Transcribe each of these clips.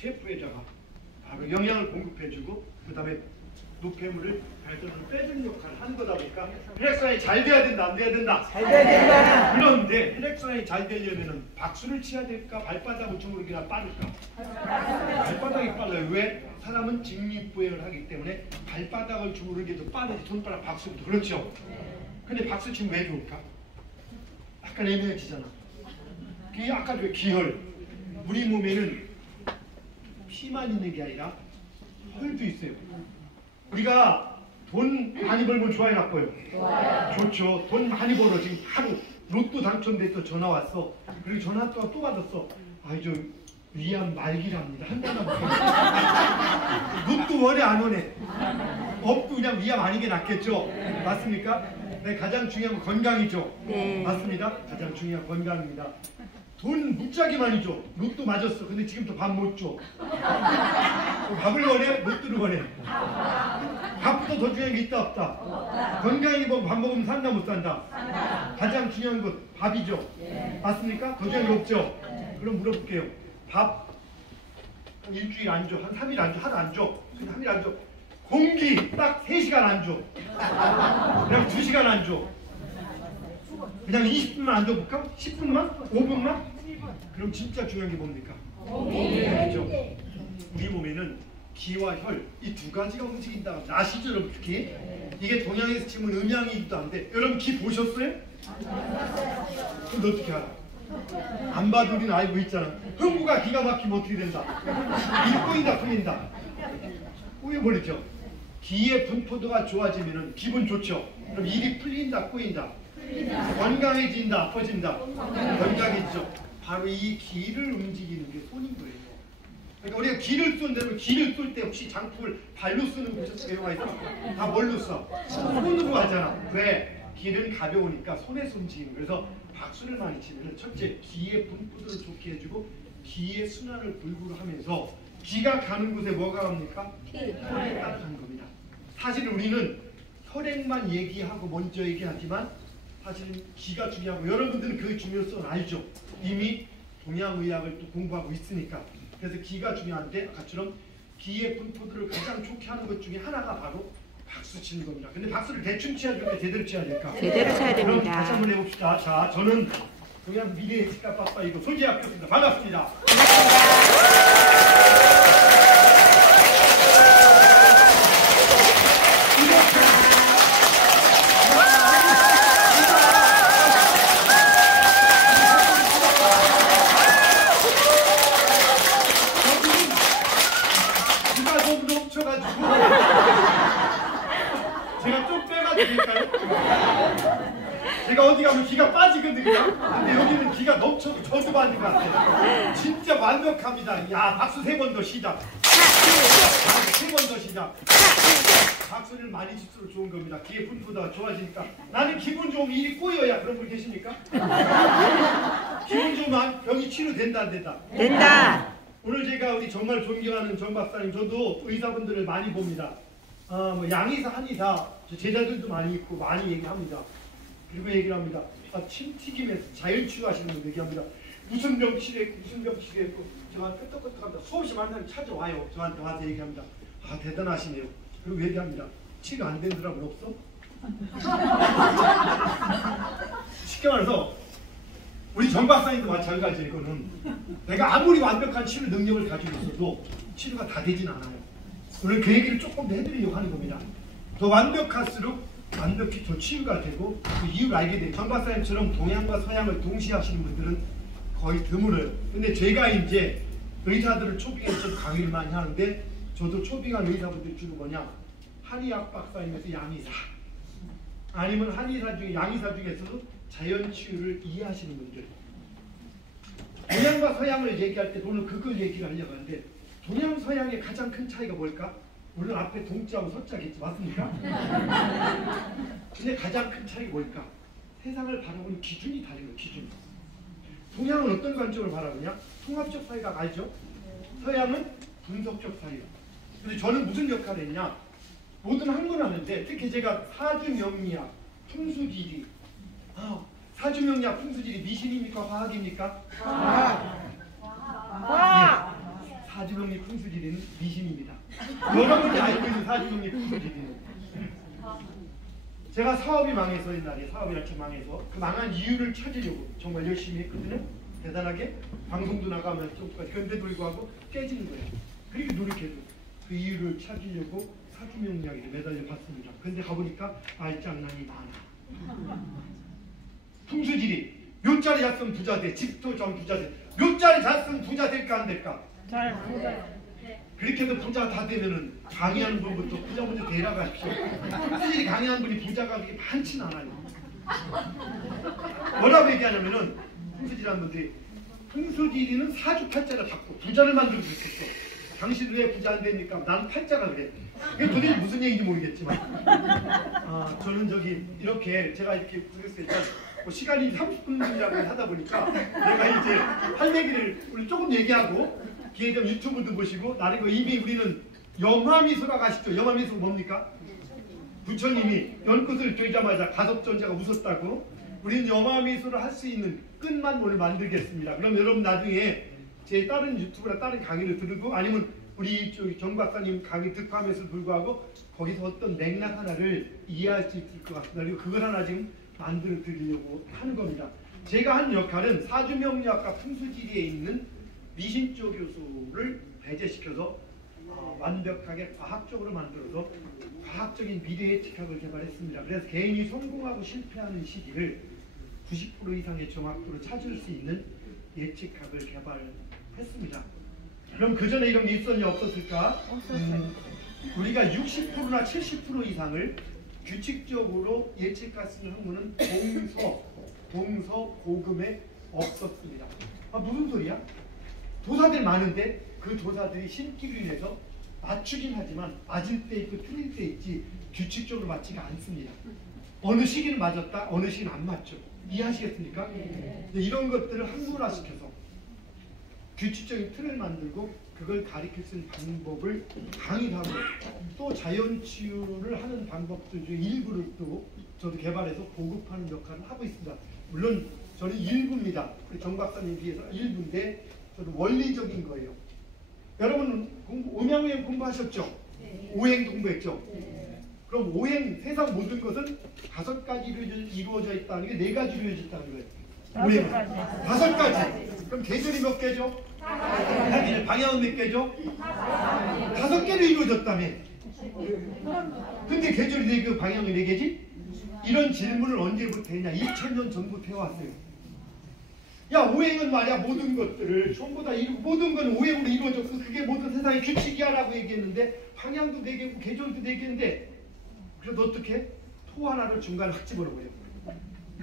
세포에다가 바로 영양을 공급해주고 그 다음에 노폐물을 배설을 빼주는 역할을 하는 거다 보니까 혈액순환이 잘 돼야 된다, 안 돼야 된다? 잘 돼야 된다. 그런데 혈액순환이 잘 되려면 박수를 쳐야 될까? 발바닥을 주무르기나 빠를까? 발바닥이 빨라요. 왜? 사람은 직립보행을 하기 때문에 발바닥을 주무르는 게 더 빠르지 손바닥 박수부터. 그렇죠? 근데 박수 치면 왜 좋을까? 약간 애매해지잖아. 그게 아까 왜 기혈, 우리 몸에는 피만 있는 게 아니라 혈도 있어요. 우리가 돈 많이 벌면 좋아요, 나빠요? 좋죠. 돈 많이 벌어. 지금 하루 로또 당첨돼서 전화 왔어. 그리고 전화 또 받았어. 아이 저 위암 말기랍니다. 한 달만 로또 원해 안 원해? 없고 그냥 위암 아닌 게 낫겠죠? 맞습니까? 네, 가장 중요한 건 건강이죠. 네. 맞습니다. 가장 중요한 건강입니다. 돈 무지하게 많이 줘. 로또 맞았어. 근데 지금도 밥 못 줘. 밥을 원해? 로또를 원해? 밥부터 더 중요한 게 있다 없다? 건강히 밥 먹으면 산다 못 산다? 가장 중요한 건 밥이죠. 맞습니까? 더 중요한 게 없죠. 그럼 물어볼게요. 밥 한 일주일 안 줘. 한 3일 안 줘. 하루 안 줘. 그냥 3일 안 줘. 공기 딱 3시간 안 줘. 그냥 2시간 안 줘. 그냥 20분만 안 줘볼까? 10분만? 5분만? 그럼 진짜 중요한 게 뭡니까? 그렇죠? 우리 몸에는 기와 혈, 이 두 가지가 움직인다. 아시죠, 여러분? 특히 이게 동양에서 치면 음양이기도 한데, 여러분 기 보셨어요? 근데 어떻게 알아? 안 봐도 우리는 알고 있잖아. 흥부가 기가 막히면 어떻게 된다? 일 꼬인다, 풀린다. 꼬여버리죠. 기의 분포도가 좋아지면 기분 좋죠. 그럼 일이 풀린다, 꼬인다. 건강해진다, 퍼진다. 건강해지죠. 바로 이 기를 움직이는 게 손인 거예요. 그러니까 우리가 기를 쏜다면 기를 쏠 때 혹시 장풍을 발로 쓰는 거 배워가 있어? 다 뭘로 써? 손으로 하잖아. 왜? 기는 가벼우니까 손에서 움직이는 거예요. 그래서 박수를 많이 치면 첫째 기의 분포도를 좋게 해주고 기의 순환을 골고루 하면서 기가 가는 곳에 뭐가 갑니까? 혈액이 따라가는 겁니다. 사실은 우리는 혈액만 얘기하고 먼저 얘기하지만 사실은 기가 중요하고 여러분들은 그 중요성을 알죠. 이미 동양의학을 또 공부하고 있으니까. 그래서 기가 중요한데 아까처럼 기의 분포도를 가장 좋게 하는 것 중에 하나가 바로 박수 치는 겁니다. 근데 박수를 대충 쳐야 될까 제대로 쳐야 될까? 제대로 쳐야 됩니다. 그럼 다시 한번 해봅시다. 자, 저는 동양 미래의 치과빠빠이고 손재학교입니다. 반갑습니다. 제가 어디 가면 기가 빠지거든요. 근데 여기는 기가 넘쳐도 저도 맞는 것 같아요. 진짜 완벽합니다. 야, 박수 3번 더 시작. 3번 더 시작. 박수를 많이 칠수록 좋은 겁니다. 기의 분포도가 좋아지니까. 나는 기분 좋으면 일이 꼬여야. 그런 분 계십니까? 기분 좋으면 병이 치료된다 안 된다? 된다. 오늘 제가 우리 정말 존경하는 정 박사님, 저도 의사분들을 많이 봅니다. 뭐 양의사, 한의사 제자들도 많이 있고 많이 얘기합니다. 그리고 얘기를 합니다. 침 튀김에서 자연치유하시는 분 얘기합니다. 무슨 병 치료했고 무슨 병 치료했고 저한테 끄떡끄떡합니다. 수없이 만나면 찾아와요. 저한테 와서 얘기합니다. 아, 대단하시네요. 그리고 얘기합니다. 치료 안 된 사람은 없어? 쉽게 말해서 우리 정 박사님도 마찬가지예요. 이거는 내가 아무리 완벽한 치료 능력을 가지고 있어도 치료가 다 되진 않아요. 오늘 그 얘기를 조금 더 해드리려고 하는 겁니다. 더 완벽할수록 완벽히 더 치유가 되고 그 이유를 알게 돼요. 정 박사님처럼 동양과 서양을 동시에 하시는 분들은 거의 드물어요. 근데 제가 이제 의사들을 초빙해서 강의를 많이 하는데 저도 초빙한 의사분들이 주로 뭐냐, 한의학 박사님에서 양의사, 아니면 한의사 중에 양의사 중에서도 자연치유를 이해하시는 분들. 동양과 서양을 얘기할 때 오늘 그걸 얘기를 하려고 하는데, 동양 서양의 가장 큰 차이가 뭘까? 물론 앞에 동자하고 서자겠지, 맞습니까? 근데 가장 큰 차이가 뭘까? 세상을 바라보는 기준이 다른 거예요. 기준. 동양은 어떤 관점을 바라보냐? 통합적 사회가 알죠? 서양은 분석적 사회. 근데 저는 무슨 역할을 했냐? 모든 학문을 하는데 특히 제가 사주명리학, 풍수지리, 사주명리학, 풍수지리 미신입니까? 화학입니까? 화학! 화학! 사주명리 미신입니다. 여러분이 알고 있는 사주명리 풍수지리는 제가 사업이 망해서 옛날에 사업이 이렇게 망해서 그 망한 이유를 찾으려고 정말 열심히 했거든요. 대단하게 방송도 나가면 좀까지 그런데도 불구하고 깨지는 거예요. 그렇게 노력해도 그 이유를 찾으려고 사주명리학에 매달려 봤습니다. 그런데 가보니까 말장난이 많아. 풍수지리 묘자리 잘 쓰면 부자 돼. 집도 좀 부자 돼. 묘자리 잘 쓰면 부자 될까 안 될까? 잘 부자. 그렇게 해서 부자 다 되면은 강의하는 분부터 부자 먼저 데려가십시오. 풍수지리 강의하는 분이 부자가 그렇게 많진 않아요. 뭐라고 얘기하냐면은 풍수지리하는 분들이 풍수지리는 사주팔자를 갖고 부자를 만들고 있었어. 당신 왜 부자 안 됩니까? 나는 팔자가 그래. 이게 도대체 무슨 얘기인지 모르겠지만 저는 저기 이렇게 제가 이렇게 그랬어요. 뭐 시간이 30분이라고 하다 보니까 내가 이제 할 얘기를 우리 조금 얘기하고 기회 되면 유튜브도 보시고 나는 거 이미 우리는 영화미술학 아시죠? 영화미술 뭡니까? 부처님이 연꽃을 들자마자 가섭존자가 웃었다고. 우리는 영화미술을 할 수 있는 끝만 오늘 만들겠습니다. 그럼 여러분 나중에 제 다른 유튜브나 다른 강의를 들고 아니면 우리 정 박사님 강의 듣고 하면서 불구하고 거기서 어떤 맥락 하나를 이해할 수 있을 것 같습니다. 그리고 그걸 하나 지금 만들어 드리려고 하는 겁니다. 제가 한 역할은 사주명리학과 풍수지리에 있는 미신조 교수를 배제시켜서 완벽하게 과학적으로 만들어서 과학적인 미래 예측학을 개발했습니다. 그래서 개인이 성공하고 실패하는 시기를 90% 이상의 정확도로 찾을 수 있는 예측학을 개발했습니다. 그럼 그 전에 이런 게 있었냐 없었을까? 우리가 60%나 70% 이상을 규칙적으로 예측할 수 있는 학문은 동서 고금에 없었습니다. 무슨 소리야? 도사들 많은데 그 도사들이 신기로 인해서 맞추긴 하지만 맞을 때 있고 틀릴 때 있지 규칙적으로 맞지가 않습니다. 어느 시기는 맞았다, 어느 시기는 안 맞죠. 이해하시겠습니까? 이런 것들을 학문화시켜서 규칙적인 틀을 만들고 그걸 가르칠 수 있는 방법을 강의하고 또 자연치유를 하는 방법들 중에 일부를 또 저도 개발해서 보급하는 역할을 하고 있습니다. 물론 저는 일부입니다. 우리 정 박사님 비해서 일부인데 저는 원리적인 거예요. 여러분 음양오행 공부하셨죠? 네. 오행 공부했죠? 네. 그럼 오행 세상 모든 것은 5가지로 이루어져 있다는 게 4가지로 이루어져 있다는 거예요. 오행 5가지. 그럼 계절이 몇 개죠? 방향은 몇 개죠? 5개로 이루어졌다며. 근데 계절이 4개, 방향이 4개지? 이런 질문을 언제부터 했냐? 2000년 전부터 해왔어요. 야, 오행은 말이야 모든 것들을 전부 다 모든 건 오행으로 이루어졌고 그게 모든 세상의 규칙이야 라고 얘기했는데 방향도 4개고 계절도 4개인데 그래서 어떻게? 토 하나를 중간에 확 집어넣어요.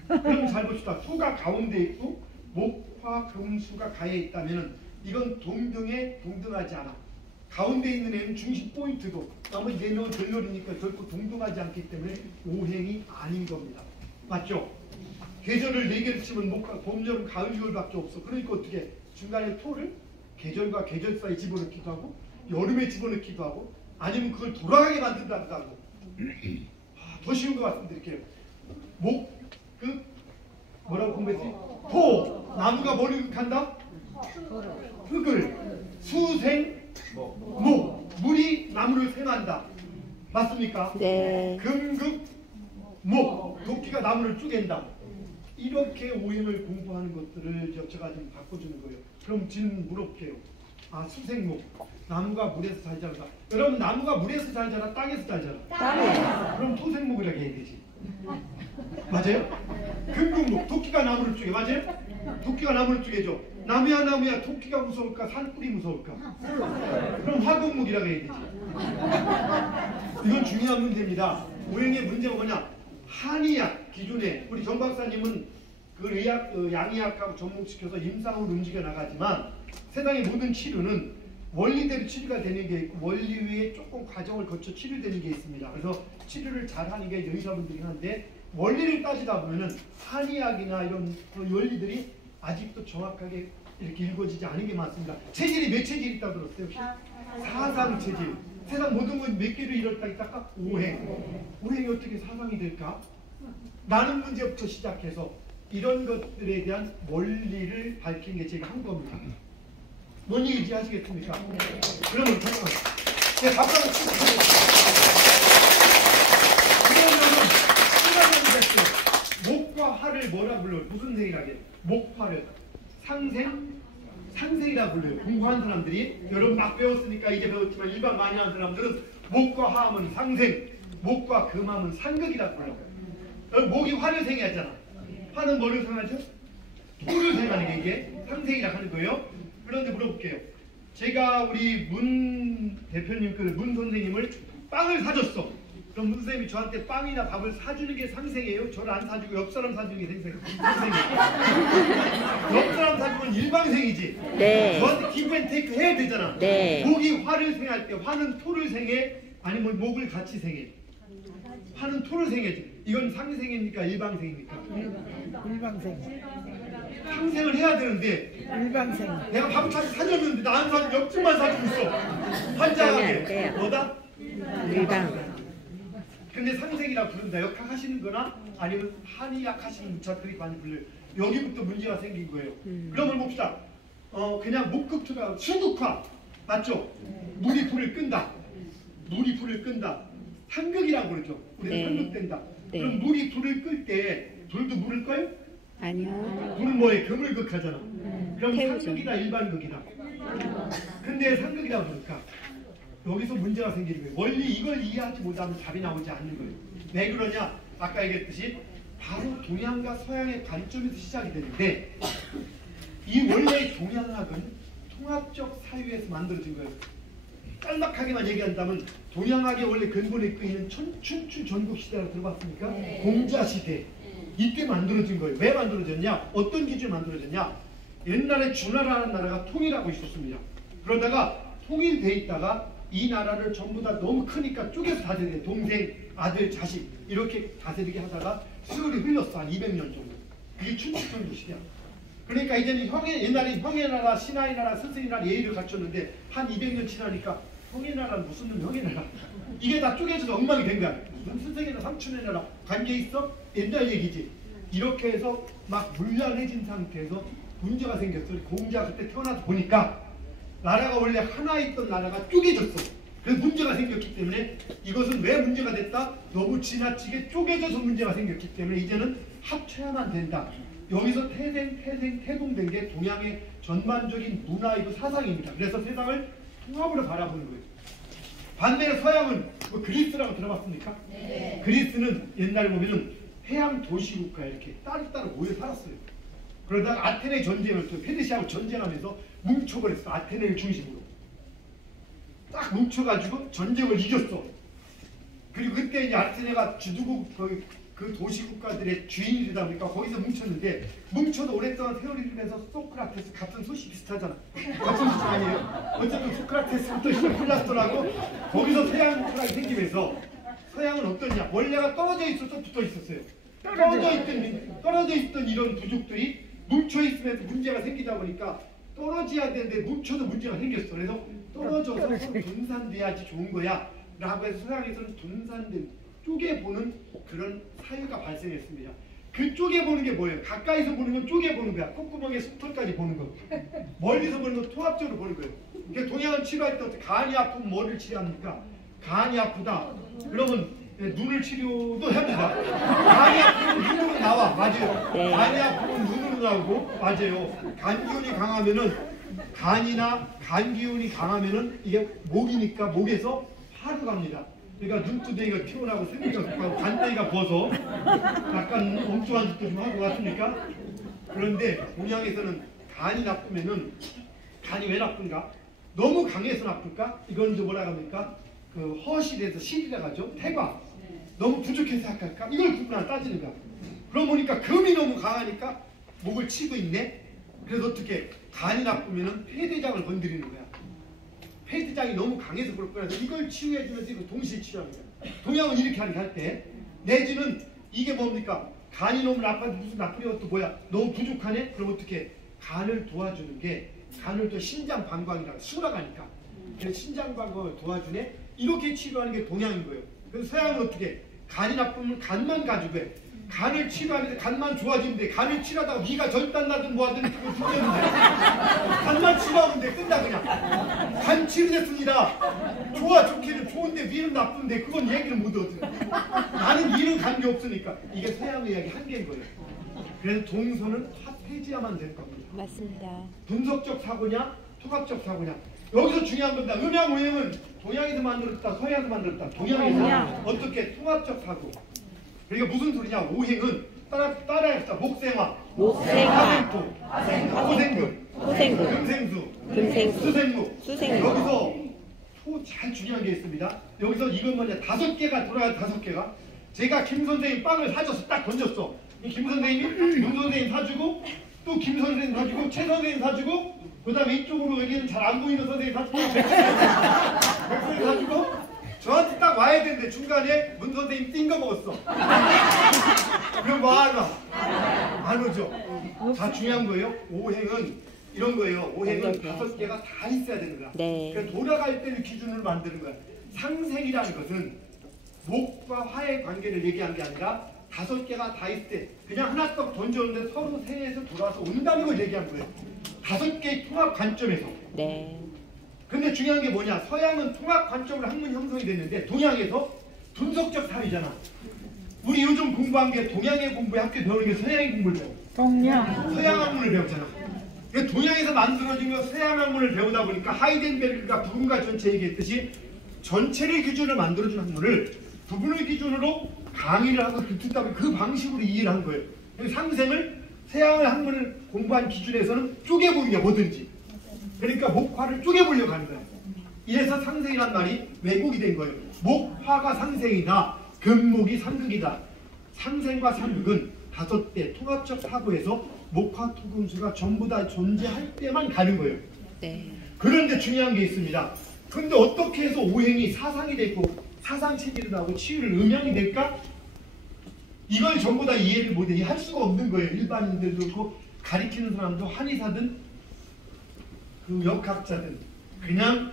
그럼 잘 봅시다. 토가 가운데 있고 목화 금수가 가에 있다면 이건 동등하지 않아. 가운데 있는 애는 중심 포인트도 나머지 4명은 덜러리니까 결코 동등하지 않기 때문에 오행이 아닌 겁니다. 맞죠? 계절을 4개를 치면 목화, 봄, 여름, 가을, 겨울밖에 없어. 그러니까 어떻게 중간에 토를 계절과 계절 사이에 집어넣기도 하고 여름에 집어넣기도 하고 아니면 그걸 돌아가게 만든다고 하고 더 쉬운 거 말씀드릴게요. 뭐라고 공부했어요? 토! 나무가 뭘 흙한다? 흙을 수생 목 물이 나무를 생한다. 맞습니까? 네. 금극 목 도끼가 나무를 쪼갠다. 이렇게 오행을 공부하는 것들을 제가 좀 바꿔주는 거예요. 그럼 질문 물어볼게요. 수생목 나무가 물에서 잘 자란다. 여러분 나무가 물에서 잘 자라 땅에서 잘 자라? 땅에. 그럼 토생목이라고 해야 되지. 맞아요? 금극목 토끼가 나무를 쪼개. 맞아요? 토끼가 나무를 쪼개죠. 나무야 토끼가 무서울까 산불이 무서울까? 그럼 화금목이라고 해야 되지. 이건 중요한 문제입니다. 오행의 문제가 뭐냐? 한의학 기존에 우리 정 박사님은 그 의학, 양의학하고 접목시켜서 임상으로 움직여 나가지만 세상의 모든 치료는 원리대로 치료가 되는 게 있고 원리 위에 조금 과정을 거쳐 치료되는 게 있습니다. 그래서 치료를 잘하는 게 의사분들이긴 한데 원리를 따지다 보면은 한의학이나 이런 원리들이 아직도 정확하게 이렇게 읽어지지 않은 게 많습니다. 체질이 몇 체질 있다고 들었어요? 혹시? 사상 체질. 세상 모든 건 몇 개로 이뤘다 있다가 오행. 오행이 어떻게 사상이 될까? 라는 문제부터 시작해서 이런 것들에 대한 원리를 밝힌 게 제가 한 겁니다. 뭔 얘기인지 아시겠습니까? 그러면 잠깐만. 제 밥상을 치고 그러면은 목과 화를 뭐라 불러요? 무슨 생이라게? 목화를 상생이라 불러요. 공부한 사람들이 여러분 막 배웠으니까 이제 배웠지만 일반 많이 하는 사람들은 목과 화하면 상생, 목과 금하면 상극이라 불러요. 목이 화를 생하잖아. 화는 뭐를 생하죠? 토를 생하는 게 이게 상생이라 하는 거예요. 그런데 물어볼게요. 제가 우리 문 대표님, 문 선생님을 빵을 사줬어. 그럼 문 선생님이 저한테 빵이나 밥을 사주는 게 상생이에요? 저를 안 사주고 옆 사람 사주는 게 상생이에요? 옆 사람 사주면 일방생이지. 네. 저한테 기브앤테이크 해야 되잖아. 네. 목이 화를 생할 때 화는 토를 생해? 아니면 목을 같이 생해? 화는 토를 생해지. 이건 상생입니까? 일방생입니까? 일방생. 상생을 해야 되는데 일방생. 내가 밥을 사줬는데 나는 사주 옆집만 사주고 있어. 환장하게. 뭐다? 일방. 근데 상생이라 부른다. 역학하시는 거나 아니면 한이 약하시는 무차들이 많이 불려요. 여기부터 문제가 생긴 거예요. 그러면 봅시다. 그냥 목극투가 수극화 맞죠? 물이 불을 끈다. 물이 불을 끈다. 상극이라고 그러죠. 우리는 네. 상극된다. 네. 그럼 물이 불을 끌 때 불도 물을 꺼요? 아니요. 불은 뭐에 금을극하잖아. 그럼 태우죠. 상극이다 일반극이다. 근데 상극이라 그럴까? 여기서 문제가 생기는 거예요. 원리 이걸 이해하지 못하면 답이 나오지 않는 거예요. 왜 그러냐? 아까 얘기했듯이 바로 동양과 서양의 관점에서 시작이 되는데 이 원래 동양학은 통합적 사유에서 만들어진 거예요. 짤막하게만 얘기한다면 동양학의 원래 근본에 있는 춘추 전국시대라고 들어봤습니까? 공자시대. 이때 만들어진 거예요. 왜 만들어졌냐? 어떤 기준에 만들어졌냐? 옛날에 주나라는 나라가 통일하고 있었습니다. 그러다가 통일돼 있다가 이 나라를 전부 다 너무 크니까 쪼개서 다스리게 동생, 아들, 자식 이렇게 다스리게 하다가 세월이 흘렀어. 한 200년 정도. 그게 춘추 전국시대야. 그러니까 이제는 옛날에 형의 나라, 신하의 나라, 스승의 나라 예의를 갖췄는데 한 200년 지나니까 형의 나라는 무슨 놈 형의 나라. 이게 다 쪼개져서 엉망이 된 거야. 무슨 스승의 나라, 삼촌의 나라 관계 있어? 옛날 얘기지. 이렇게 해서 막 문란해진 상태에서 문제가 생겼어. 공자 그때 태어나서 보니까 나라가 원래 하나 있던 나라가 쪼개졌어. 그래서 문제가 생겼기 때문에 이것은 왜 문제가 됐다? 너무 지나치게 쪼개져서 문제가 생겼기 때문에 이제는 합쳐야만 된다. 여기서 태동된 게 동양의 전반적인 문화이고 사상입니다. 그래서 세상을 통합으로 바라보는 거예요. 반대로 서양은 뭐 그리스라고 들어봤습니까? 네. 그리스는 옛날에 보면은 해양 도시국가 이렇게 따로따로 모여 살았어요. 그러다가 아테네 전쟁을 또 페르시아하고 전쟁하면서 뭉쳐버렸어. 아테네를 중심으로 딱 뭉쳐가지고 전쟁을 이겼어. 그리고 그때 이제 아테네가 주도국 그 도시국가들의 주인이 되다 보니까 거기서 뭉쳤는데 뭉쳐도 오랫동안 세월이 흐르면서 소크라테스 같은 소식 비슷하잖아. 같은 소식 아니에요? 어쨌든 소크라테스부터 플라톤하고 거기서 서양 문화가 생기면서 서양은 어떠냐? 원래가 떨어져 있어서 붙어 있었어요. 떨어져 있던 이런 부족들이 뭉쳐 있으면서 문제가 생기다 보니까 떨어져야 되는데 뭉쳐도 문제가 생겼어. 그래서 떨어져서 서로 분산돼야지 좋은 거야 라고 해서 서양에서는 분산된 쪼개보는 그런 사유가 발생했습니다. 그 쪼개보는 게 뭐예요? 가까이서 보는 건 쪼개보는 거야. 콧구멍에 숨털까지 보는 거. 멀리서 보는 건 통합적으로 보는 거예요. 그러니까 동양은 치료할 때 어떻게 간이 아프면 뭐를 치료합니까? 간이 아프다. 그러면 눈을 치료도 해봅니다. 간이 아프면 눈으로 나와. 맞아요. 네. 간이 아프면 눈으로 나오고 맞아요. 간기운이 강하면은 간 기운이 강하면은 이게 목이니까 목에서 화로 갑니다. 그러니까 눈두덩이가 튀어나오고 생기가 간대기가 부어서 약간 엉뚱한 짓도 좀 하고 같습니까? 그런데 동양에서는 간이 나쁘면은 간이 왜 나쁜가? 너무 강해서 나쁠까? 이건 이제 뭐라 합니까? 그 허실에서 실이라 하죠. 태과. 너무 부족해서 약할까? 이걸 구분하나 따지는 거야. 그러고 보니까 금이 너무 강하니까 목을 치고 있네. 그래서 어떻게 간이 나쁘면은 폐대장을 건드리는 거야. 폐대장이 너무 강해서 그렇구나. 이걸 치유해주면서 이거 동시에 치유합니다. 동양은 이렇게 할 때 내지는 이게 뭡니까? 간이 너무 나빠서 무슨 나쁜 것도 뭐야? 너무 부족하네? 그럼 어떻게 간을 도와주는 게 간을 또 신장 방광이라고 수라가니까 그래서 신장 방광을 도와주네? 이렇게 치료하는 게 동양인 거예요. 그래서 서양은 어떻게 간이 나쁘면 간만 가지고 해. 간을 치료하는데 간만 좋아지면 돼. 간을 치료하다가 위가 절단 나든 뭐하든 그거 죽였는데 간만 치료하면 돼. 끝나 그냥. 간 치료됐습니다. 좋아 좋기는 좋은데 위는 나쁜데 그건 얘기를 못 얻어. 나는 위는 관계 없으니까. 이게 서양의학의 한계인 거예요. 그래서 동서는 폐지하면 될 겁니다. 맞습니다. 분석적 사고냐 통합적 사고냐. 여기서 중요한 겁니다. 음양 오행은 동양에서 만들었다 서양에서 만들었다. 동양에서 어떻게 통합적 사고. 그러니까 무슨 소리냐. 오행은 따라합시다. 목생화, 화생토, 호생금, 금생수, 수생목. 여기서 잘 중요한 게 있습니다. 여기서 이건 뭐냐. 5개가 돌아야 5개가. 제가 김 선생님 빵을 사줘서 딱 던졌어. 김 선생님이 윤 선생님 사주고 또 김 선생님 사주고 최 선생님 사주고 그 다음에 이쪽으로 여기는 잘 안 보이는 선생님 사주고 백선생님 사주고 저한테 딱 와야 되는데 중간에 문 선생님 띵 거 먹었어. 그럼 뭐 하나? 안 오죠. 자, 중요한 거예요. 오행은 이런 거예요. 오행은 5개가 다 있어야 되는 거야. 네. 그러니까 돌아갈 때는 기준을 만드는 거야. 상생이라는 것은 목과 화의 관계를 얘기한 게 아니라 5개가 다 있을 때 그냥 하나 떡 던졌는데 서로 세에서 돌아서 온다는 걸 얘기한 거예요. 5개의 통합 관점에서. 네. 근데 중요한 게 뭐냐. 서양은 통합 관점으로 학문 형성이 됐는데 동양에서 분석적 사회잖아. 우리 요즘 공부한 게 동양의 공부에 학교 배우는 게 서양의 공부를 배워. 서양 학문을 배웠잖아. 그러니까 동양에서 만들어진 거 서양 학문을 배우다 보니까 하이덴베르크가 부분과 전체 얘기했듯이 전체를 기준으로 만들어준 학문을 부분을 기준으로 강의를 하고 듣다 보니 그 방식으로 이해를 한 거예요. 상생을 서양의 학문을 공부한 기준에서는 쪼개보는 게 뭐든지. 그러니까 목화를 쪼개보려고 하는 거예요. 이래서 상생이란 말이 왜곡이 된 거예요. 목화가 상생이다. 금목이 상극이다. 상생과 상극은 5대 통합적 사고에서 목화 토금수가 전부 다 존재할 때만 가는 거예요. 네. 그런데 중요한 게 있습니다. 그런데 어떻게 해서 오행이 사상이 되고 사상체질이 나오고 치유를 음양이 될까? 이걸 전부 다 이해를 못해. 할 수가 없는 거예요. 일반인들도 그렇고 가리키는 사람도 한의사든 그 역학자든 그냥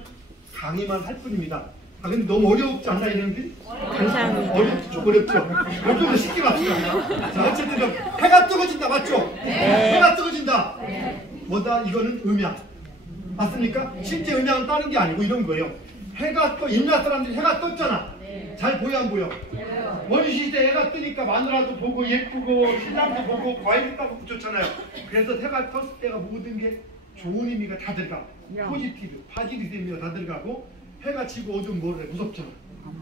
강의만 할 뿐입니다. 아 근데 너무 어렵지 않나 이런데? 감사합니다. 어렵죠. 좀 어렵죠. 좀 더 쉽게 갑시다. 자 어쨌든 해가 뜨거진다 맞죠? 네. 해가 뜨거진다. 뭐다? 이거는 음양. 맞습니까? 실제 음양은 다른 게 아니고 이런 거예요. 해가 떠 옛날 사람들이 해가 떴잖아. 잘 보여 안 보여? 원시시대 해가 뜨니까 마누라도 보고 예쁘고 신랑도 보고 과일도 따고 좋잖아요. 그래서 해가 떴을 때가 모든 게 좋은 의미가 다 들어가. 포지티브, 파지티브 의미가 다 들어가고 해가 지고 어두운 모래 무섭잖아.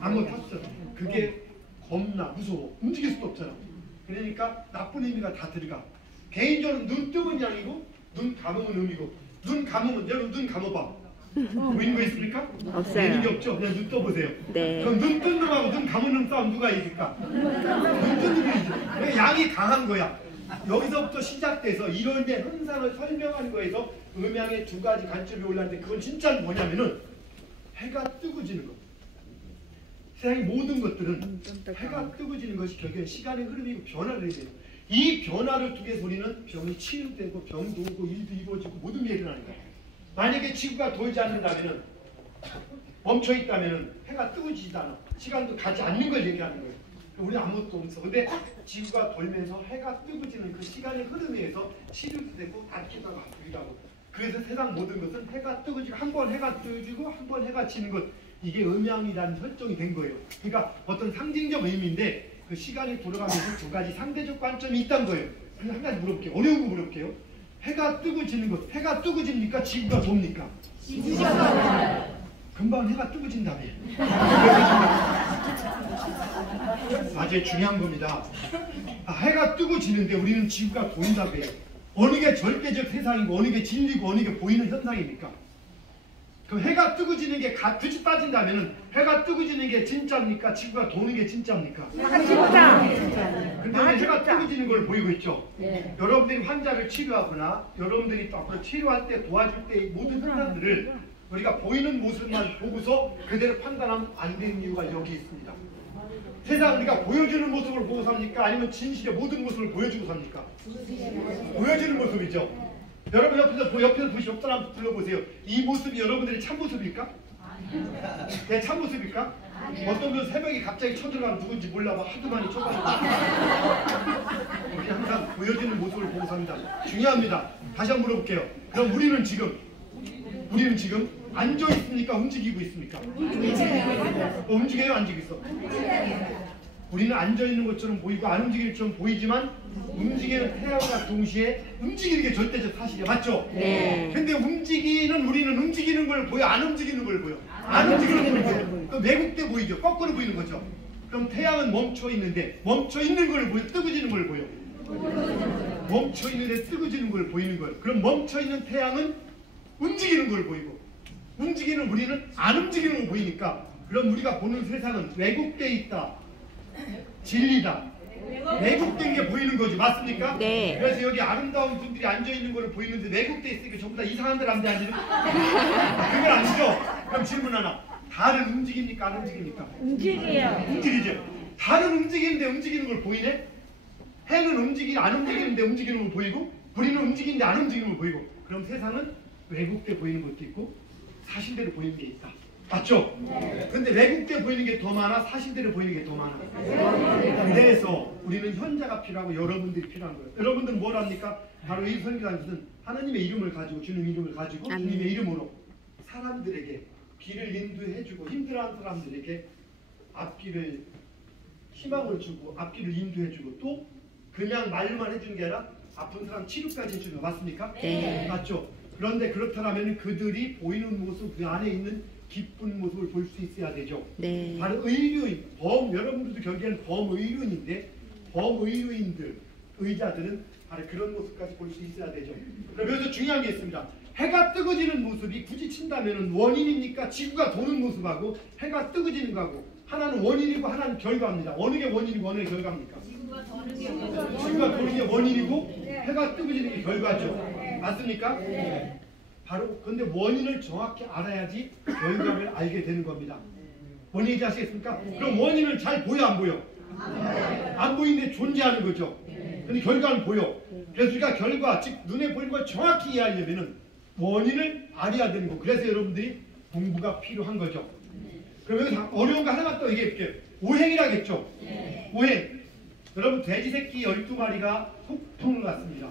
아무 탔잖아. 그게 겁나 무서워. 움직일 수도 없잖아. 그러니까 나쁜 의미가 다 들어가. 개인적으로 눈 뜨면 양이고 눈 감으면 의미고 눈 감으면 여러분 눈 감아봐. 보이는 거 있습니까? 없어요. 보이는 게 없죠? 그냥 눈 떠보세요. 네. 그럼 눈 뜬 놈하고 눈 감은 놈 싸움 누가 이길까? 눈 뜬 놈이 이기죠. 그러니까 양이 강한 거야. 여기서부터 시작돼서 이런 데 현상을 설명하는 거에서 음양의 2가지 관점이 올랐는데 그건 진짜 뭐냐면은 해가 뜨고 지는 거. 세상의 모든 것들은 해가 뜨고 지는 것이 결국엔 시간의 흐름이고 변화를 해야 돼요. 이 변화를 통해서 우리는 병이 치유되고 병도 오고 일도 이루어지고 모든 게 일어나는 거예요. 만약에 지구가 돌지 않는다면 멈춰 있다면 해가 뜨거지지도 않아. 시간도 가지 않는 걸 얘기하는 거예요. 우리 아무것도 없어. 근데 지구가 돌면서 해가 뜨거지는 그 시간의 흐름에 의해서 치료도 되고 낫기도 하고 아프기도 하고. 그래서 세상 모든 것은 해가 뜨거지고 한 번 해가 뜨지고 한 번 해가 지는 것. 이게 음양이라는 설정이 된 거예요. 그러니까 어떤 상징적 의미인데 그 시간이 돌아가면서 2가지 상대적 관점이 있다는 거예요. 그래서 한 가지 물어볼게요. 어려운 거 물어볼게요. 해가 뜨고 지는 것. 해가 뜨고 집니까? 지구가 돕니까? 지구가 금방 해가 뜨고 진다며. 아주 중요한 겁니다. 해가 뜨고 지는데 우리는 지구가 돈다고 해요. 어느 게 절대적 세상이고 어느 게 진리고 어느 게 보이는 현상입니까? 그럼 해가 뜨고 지는 게 굳이 따진다면 해가 뜨고 지는 게 진짜입니까? 지구가 도는 게 진짜입니까? 진짜. 근데 오늘 해가 뜨고 지는 걸 보이고 있죠? 네. 여러분들이 환자를 치료하거나 여러분들이 또 앞으로 치료할 때 도와줄 때 모든 현상들을 우리가 보이는 모습만 보고서 그대로 판단하면 안 되는 이유가 여기 있습니다. 세상 우리가 보여주는 모습을 보고 삽니까? 아니면 진실의 모든 모습을 보여주고 삽니까? 보여주는 모습이죠. 여러분 옆에서 보시고 옆 사람 불러보세요. 이 모습이 여러분들의 참모습일까? 내 참모습일까? 어떤 분 새벽에 갑자기 쳐들어가면 누군지 몰라 봐 하도 많이 쳐가지고 이렇게 항상 보여지는 모습을 보고 삽니다. 중요합니다. 다시 한번 물어볼게요. 그럼 우리는 지금 앉아 있습니까? 움직이고 있습니까? 움직여요? 안 움직이고 있어? 우리는 앉아 있는 것처럼 보이고 안 움직이는 것처럼 보이지만 움직이는 태양과 동시에 움직이는 게 절대적 사실이야. 맞죠? 네. 근데 우리는 움직이는 걸 보여? 안 움직이는 걸 보여? 안 움직이는 걸 보여. 그럼 왜곡돼 보이죠? 거꾸로 보이는 거죠. 그럼 태양은 멈춰 있는데 멈춰 있는 걸 보여? 뜨거지는 걸 보여? 멈춰 있는데 뜨거지는 걸 보이는 거예요. 그럼 멈춰 있는 태양은 움직이는 걸 보이고 움직이는 우리는 안 움직이는 걸 보이니까 그럼 우리가 보는 세상은 왜곡돼 있다. 진리다. 왜곡된 게 보이는 거지. 맞습니까? 네. 그래서 여기 아름다운 분들이 앉아있는 거를 보이는데 왜곡돼 있으니까 전부 다 이상한 데 앉아 있는 그건 아니죠? 그럼 질문 하나. 달은 움직입니까? 안 움직입니까? 움직여요. 움직이죠. 달은 움직이는데 움직이는 걸 보이네? 해는 안 움직이는데 움직이는 걸 보이고 우리는 움직이는데 안 움직이는 걸 보이고 그럼 세상은 왜곡돼 보이는 것도 있고 사실대로 보이는 게 있다. 맞죠? 네. 근데 왜곡돼 보이는 게 더 많아? 사실대로 보이는 게 더 많아? 그래서 우리는 현자가 필요하고 여러분들이 필요한 거예요. 여러분들은 뭘 합니까? 바로 이 선교단은 하나님의 이름을 가지고 주님 이름을 가지고 주님의 이름으로 사람들에게 길을 인도해주고 힘들어하는 사람들에게 앞길을 희망을 주고 앞길을 인도해주고 또 그냥 말만 해주는 게 아니라 아픈 사람 치료까지 해주는 거 맞습니까? 네. 맞죠? 그런데 그렇다면 그들이 보이는 모습 그 안에 있는 기쁜 모습을 볼 수 있어야 되죠. 네. 바로 의료인, 여러분들도 결국에는 범의료인인데 범의료인들, 의자들은 바로 그런 모습까지 볼 수 있어야 되죠. 그럼 여기서 중요한 게 있습니다. 해가 뜨거지는 모습이 굳이 친다면 원인입니까? 지구가 도는 모습하고 해가 뜨거지는 거하고 하나는 원인이고 하나는 결과입니다. 어느 게 원인이고 어느 게 결과입니까? 지구가 도는 게 원인이고 해가 뜨거지는 게 결과죠. 맞습니까? 네. 바로 근데 원인을 정확히 알아야지 결과를 알게 되는 겁니다. 원인인지 아시겠습니까? 그럼 원인은 잘 보여 안 보여? 안 보이는데 존재하는 거죠. 근데 결과는 보여. 그래서 우리가 결과 즉 눈에 보이는 걸 정확히 이해하려면은 원인을 알아야 되는 거. 그래서 여러분들이 공부가 필요한 거죠. 그럼 여기 어려운 거 하나만 더 얘기해 볼게요. 오행이라겠죠. 오행. 여러분 돼지 새끼 12마리가 소풍을 갔습니다.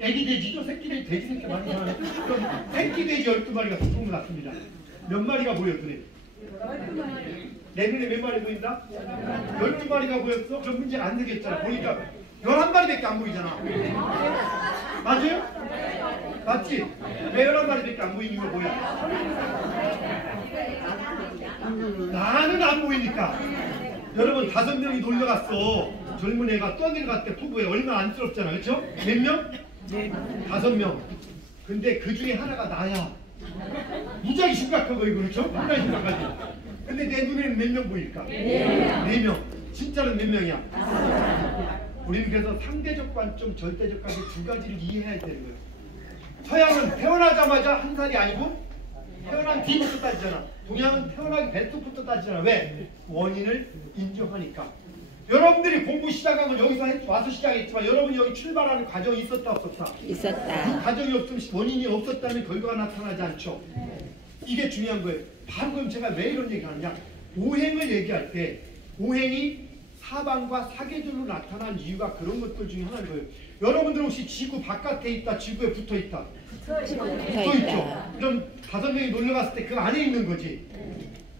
애기 돼지죠? 새끼 돼지, 돼지 새끼 많이 사는 그럼 새끼 돼지 12마리가 소풍을 갔습니다. 몇 마리가 보여 눈에? 내 눈에 몇 마리 보인다? 12마리가 보였어? 그럼 문제 안 되겠잖아. 보니까 11마리밖에 안 보이잖아. 맞아요? 맞지? 왜 11마리밖에 안 보이는 거 뭐야? 나는 안 보이니까. 여러분 5명이 놀러 갔어. 젊은 애가 떠들 갔을 때 포부에 얼마나 안쓰럽잖아. 그렇죠? 몇 명? 5명. 근데 그 중에 하나가 나야. 무지하게 심각한 거 이거 그렇죠? 무지하게 심각하지. 근데 내 눈에는 몇 명 보일까? 4명. 진짜는 몇 명이야? 우리는 그래서 상대적 관점, 절대적 관점 두 가지를 이해해야 되는 거예요. 서양은 태어나자마자 한 살이 아니고 태어난 뒤부터 따지잖아. 동양은 태어나기 뱃속부터 따지잖아. 왜? 원인을 인정하니까. 여러분들이 공부 시작한 건 여기서 와서 시작했지만 여러분이 여기 출발하는 과정이 있었다 없었다? 있었다. 그 과정이 없으면 원인이 없었다면 결과가 나타나지 않죠. 이게 중요한 거예요. 바로 그럼 제가 왜 이런 얘기를 하느냐. 오행을 얘기할 때 오행이 사방과 사계절로 나타난 이유가 그런 것들 중에 하나인 거예요. 여러분들 혹시 지구 바깥에 있다, 지구에 붙어 있다? 붙어 있죠. 그럼 5명이 놀러 갔을 때 그 안에 있는 거지.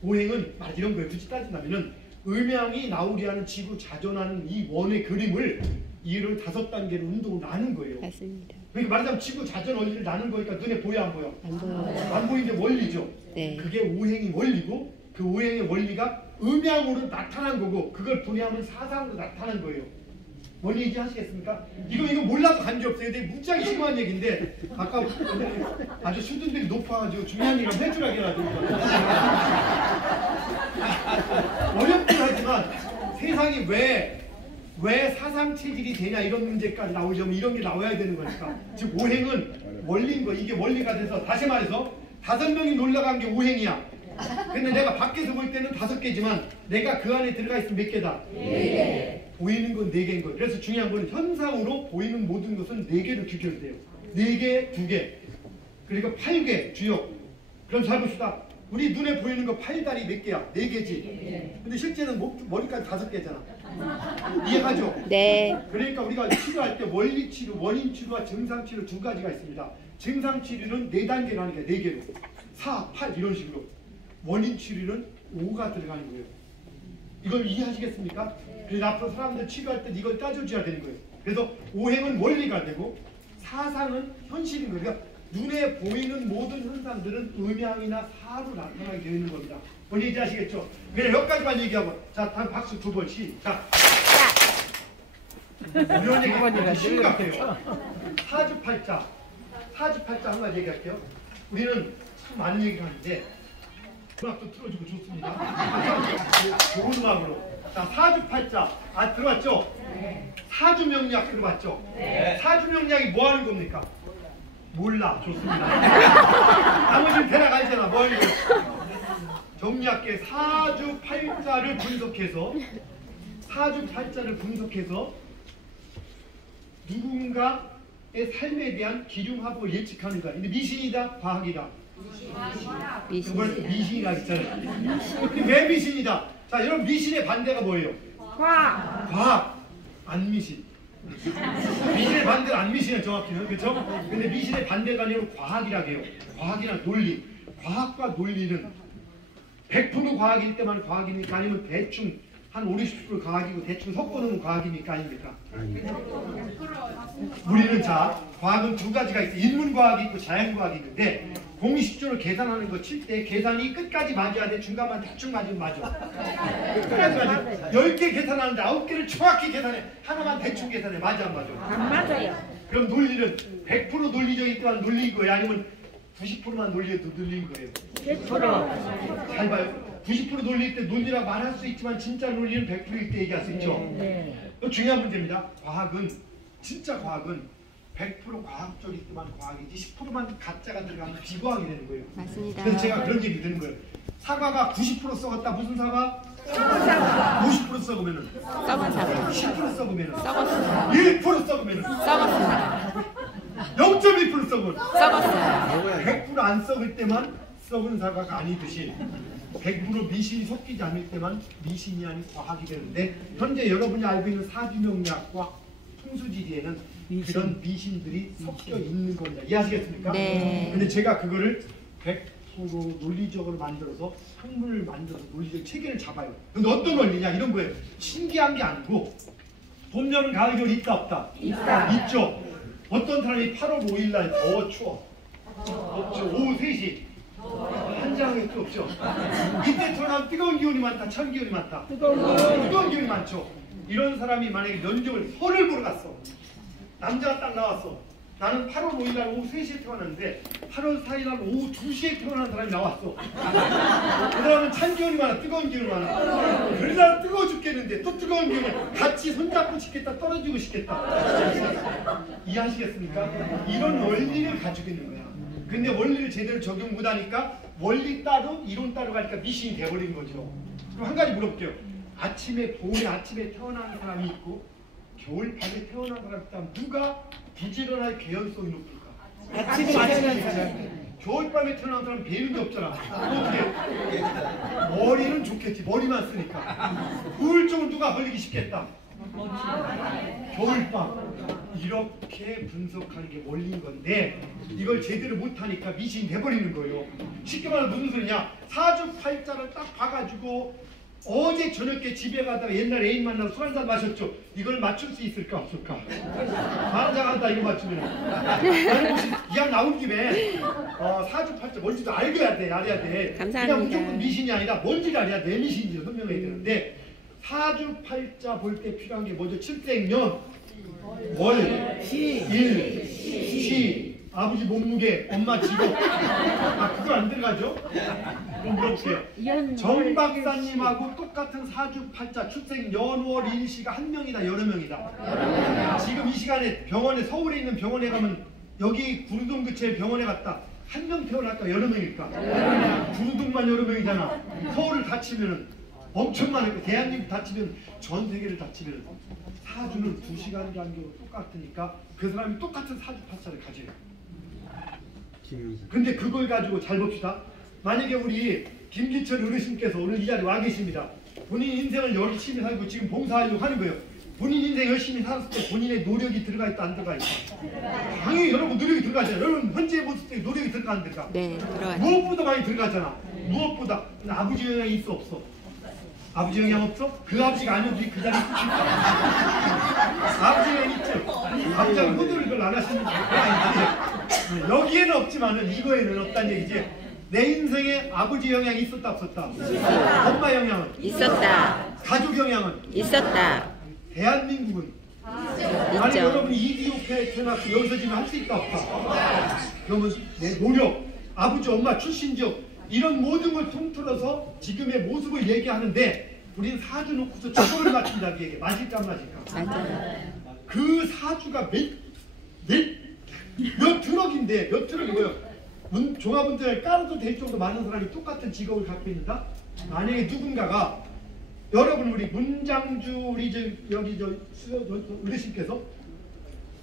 오행은 이런 거예요. 굳이 따진다면은 음양이 나오게 하는 지구 자전하는 이 원의 그림을 이를 5단계로 운동을 나눈 거예요. 맞습니다. 그러니까 말하자면 지구 자전 원리를 나눈 거니까 눈에 보여 안 보여? 안 보여요. 안 보이는데 원리죠. 네. 그게 오행이 원리고 그 오행의 원리가 음양으로 나타난 거고 그걸 분해하면 사상으로 나타난 거예요. 뭔 얘기 하시겠습니까? 이거 몰라도 관계없어요. 근데 무지하게 심한 얘기인데 아까 아주 수준들이 높아가지고 중요한 얘기를 해주라고 해가지고 어렵긴 하지만 세상이 왜 사상 체질이 되냐 이런 문제까지 나오려면 이런 게 나와야 되는 거니까. 즉 오행은 원리인 거. 이게 원리가 돼서 다시 말해서 5명이 놀러 간 게 오행이야. 근데 내가 밖에서 볼 때는 5개지만 내가 그 안에 들어가 있으면 몇 개다? 4개. 보이는 건 4개인 거예요. 그래서 중요한 건 현상으로 보이는 모든 것은 4개로 규결돼요. 4개, 2개. 그러니까 8개 주역. 그럼 잘 봅시다. 우리 눈에 보이는 거 팔다리 몇 개야? 4개지. 근데 실제는 머리까지 5개잖아. 이해하죠? 네. 그러니까 우리가 치료할 때 원리 치료, 원인 치료와 증상 치료 2가지가 있습니다. 증상 치료는 4단계로 하는 게 4개로. 4, 8 이런 식으로. 원인 치료는 5가 들어가는 거예요. 이걸 이해하시겠습니까? 그래서 앞으로 사람들 치료할 때 이걸 따져줘야 되는 거예요. 그래서 오행은 원리가 되고 사상은 현실인 거예요. 그러니까 눈에 보이는 모든 현상들은 음양이나 사로 나타나게 되어 있는 겁니다. 뭔지 이제 아시겠죠? 그냥 여기까지만 얘기하고 자, 다음 박수 2번 시작. 이런 얘기가 심각해요. 사주팔자 한 가지 얘기할게요. 우리는 참 많은 얘기를 하는데 음악도 틀어주고 좋습니다. 좋은 음악으로. 자, 사주팔자 들어봤죠? 네. 사주명리학 들어봤죠? 네. 사주명리학이 뭐 하는 겁니까? 몰라. 좋습니다. 나머지는 대략 알잖아. 뭐 하는 거야? 정리할게. 사주팔자를 분석해서 누군가의 삶에 대한 기중합을 예측하는 거야. 근데 미신이다, 과학이다. 미신이라 했잖아요. 왜 미신이다? 자, 여러분 미신의 반대가 뭐예요? 과학. 안 미신. 미신의 반대가 안 미신이에요, 정확히는. 그렇죠? 근데 미신의 반대가 아니라 과학이라고 해요. 과학이란 논리. 과학과 논리는 100% 과학일 때만 과학입니까? 아니면 대충 한 50, 60% 과학이고 대충 섞어놓은 과학입니까? 아닙니까? 우리는 자, 과학은 2가지가 있어요. 인문과학이 있고 자연과학이 있는데 공식적으로 계산하는 거 칠 때 계산이 끝까지 맞아야 돼. 중간만 대충 맞으면 맞아. 끝까지 맞아. 10개 계산하는데 9개를 정확히 계산해. 하나만 대충 계산해. 맞아 안 맞아? 안 맞아요. 그럼 논리는 100% 논리적인 때만 논리인 거예요? 아니면 90%만 논리에도 논리인 거예요? 100%. 잘 봐요. 90% 논리일 때 논리라고 말할 수 있지만 진짜 논리는 100%일 때 얘기할 수 있죠. 또 중요한 문제입니다. 진짜 과학은 100% 과학적일 때만 과학이지 10%만 가짜가 들어가면 비과학이 되는 거예요. 맞습니다. 그래서 제가 그런 얘기 드는 거예요. 사과가 90% 썩었다. 무슨 사과? 썩은 사과. 50% 썩으면은? 썩은 사과. 10% 썩으면은? 썩었습니다. 1% 썩으면은? 썩었습니다. 0.1% 썩은? 썩었어요. 100%안 썩을 때만 썩은 사과가 아니듯이 100% 미신이 섞이지 않을 때만 미신이 아닌 과학이 되는데 현재 여러분이 알고 있는 사주명리학과 풍수지리에는 그런 미신들이 섞여 있는 겁니다. 이해하시겠습니까? 네. 근데 제가 그거를 100% 논리적으로 만들어서 학문을 만들어서 논리적 체계를 잡아요. 근데 어떤 원리냐 이런 거예요. 신기한 게 아니고 봄, 여름, 가을, 겨울 있다 없다? 있죠. 어떤 사람이 8월 5일 날 더 추워. 없죠. 오후 3시. 한장할 수 없죠. 이때 태어나면 뜨거운 기운이 많다, 찬 기운이 많다. 뜨거운 기운이 많죠. 이런 사람이 만약에 면접을 설을 보러 갔어. 남자가 딱 나왔어. 나는 8월 5일 날 오후 3시에 태어났는데 8월 4일 날 오후 2시에 태어난 사람이 나왔어. 그 다음은 찬 기운이 많아, 뜨거운 기운이 많아. 그러다 뜨거워 죽겠는데 또 뜨거운 기운을 같이 손잡고 싶겠다, 떨어지고 싶겠다. 이해하시겠습니까? 이런 원리를 가지고 있는 거야. 근데 원리를 제대로 적용 못하니까 원리 따로 이론 따로 가니까 미신이 돼버린 거죠. 그럼 한 가지 물어볼게요. 봄에 아침에 태어난 사람이 있고 겨울밤에 태어난 사람이 있다면 누가 부지런할 개연성이 높을까? 아침에 태어난 사람. 겨울밤에 태어난 사람은 배는 게 없잖아. 어떻게? 머리는 좋겠지. 머리만 쓰니까. 우울증은 누가 걸리기 쉽겠다? 겨울밤. 이렇게 분석하는 게 원리인 건데 이걸 제대로 못하니까 미신이 돼버리는 거예요. 쉽게 말하면 무슨 소리냐? 사주팔자를 딱 봐가지고 어제 저녁에 집에 가다가 옛날 애인 만나서 술 한잔 마셨죠? 이걸 맞출 수 있을까 없을까? 반장한다 이거 맞추면. 아니 혹시 이왕 나온 김에 사주팔자 뭔지도 알아야 돼. 감사합니다. 그냥 무조건 미신이 아니라 뭔지를 알아야 내 미신인지 설명해야 되는데 사주팔자 볼 때 필요한 게 뭐죠? 칠생년, 월, 일, 시, 아버지 몸무게, 엄마 직업. 그거 안 들어가죠? 그럼 물어볼게요. 정 박사님하고 똑같은 사주팔자 출생 연월 일시가 한 명이다, 여러 명이다? 지금 이 시간에 병원에, 서울에 있는 병원에 가면 여기 구르동 근처에 병원에 갔다. 한 명 태어날까, 여러 명일까? 구르동만 여러 명이잖아. 서울을 다치면은 엄청 많을 거예요. 대한민국 다치면 전 세계를 다치면 사주는 2시간 간격으로 똑같으니까 그 사람이 똑같은 사주팔자를 가져요. 근데 그걸 가지고 잘 봅시다. 만약에 우리 김기철 어르신께서 오늘 이 자리에 와 계십니다. 본인 인생을 열심히 살고 지금 봉사하려고 하는 거예요. 본인 인생 열심히 살았을 때 본인의 노력이 들어가 있다 안 들어가 있다? 당연히 여러분 노력이 들어가잖아요. 여러분 현재 모습 때 노력이 들어가 안 들어가? 네, 들어가죠. 무엇보다 많이 들어가잖아. 무엇보다. 근데 아버지 영향이 있어 없어? 아버지 영향 없어? 그 아버지가 아니어도 그 자리에 있을 아버지 영향 있죠? 아버지가 호도를 그걸 안 하시니까 여기에는 없지만은 이거에는 없다는 얘기지. 내 인생에 아버지 영향이 있었다 없었다? 엄마 영향은? 있었다. 가족 영향은? 있었다. 대한민국은? 아니 있죠. 여러분이 이디오피아에 태어나서 여기서 지금 할 수 있다 없다? 그러면 내 노력, 아버지 엄마 출신 지역 이런 모든 걸 통틀어서 지금의 모습을 얘기하는데 우리는 사주 놓고서 초점을 맞춘다 그 얘기. 맞을까 안 맞을까? 맞아요. 그 사주가 몇 트럭인데 몇 트럭이 뭐예요? 종합운전을 깔아도 될 정도 많은 사람이 똑같은 직업을 갖고 있는다? 만약에 누군가가 여러분 우리 문장주 우리 여기 어르신께서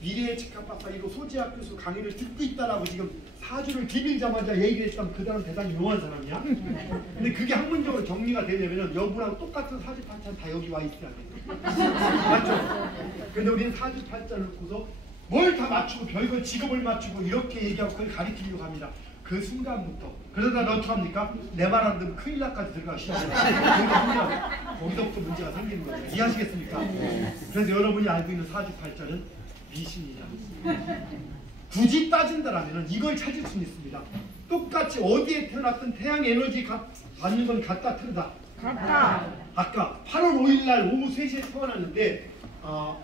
미래의 직합박사 이거 소재학 교수 강의를 듣고 있다라고 지금 사주를 기밀자마자 얘기를 했다면 그 사람 대단히 용한 사람이야. 근데 그게 학문적으로 정리가 되려면 여부랑 똑같은 사주팔자는 다 여기 와 있어야 돼. 맞죠? 근데 우리는 사주팔자를 놓고서 뭘 다 맞추고 별걸 직업을 맞추고 이렇게 얘기하고 그걸 가리키려고 합니다. 그 순간부터. 그러다 어떡합니까? 내 말 안 듣면 큰일 나까지 들어가기 시작해요. 거기서부터 문제가 생기는 거예요. 이해하시겠습니까? 그래서 여러분이 알고 있는 사주팔자는 미신이다. 굳이 따진다라면 이걸 찾을 수는 있습니다. 똑같이 어디에 태어났든 태양 에너지 받는 건 같다 틀리다? 같다. 아까 8월 5일 날 오후 3시에 태어났는데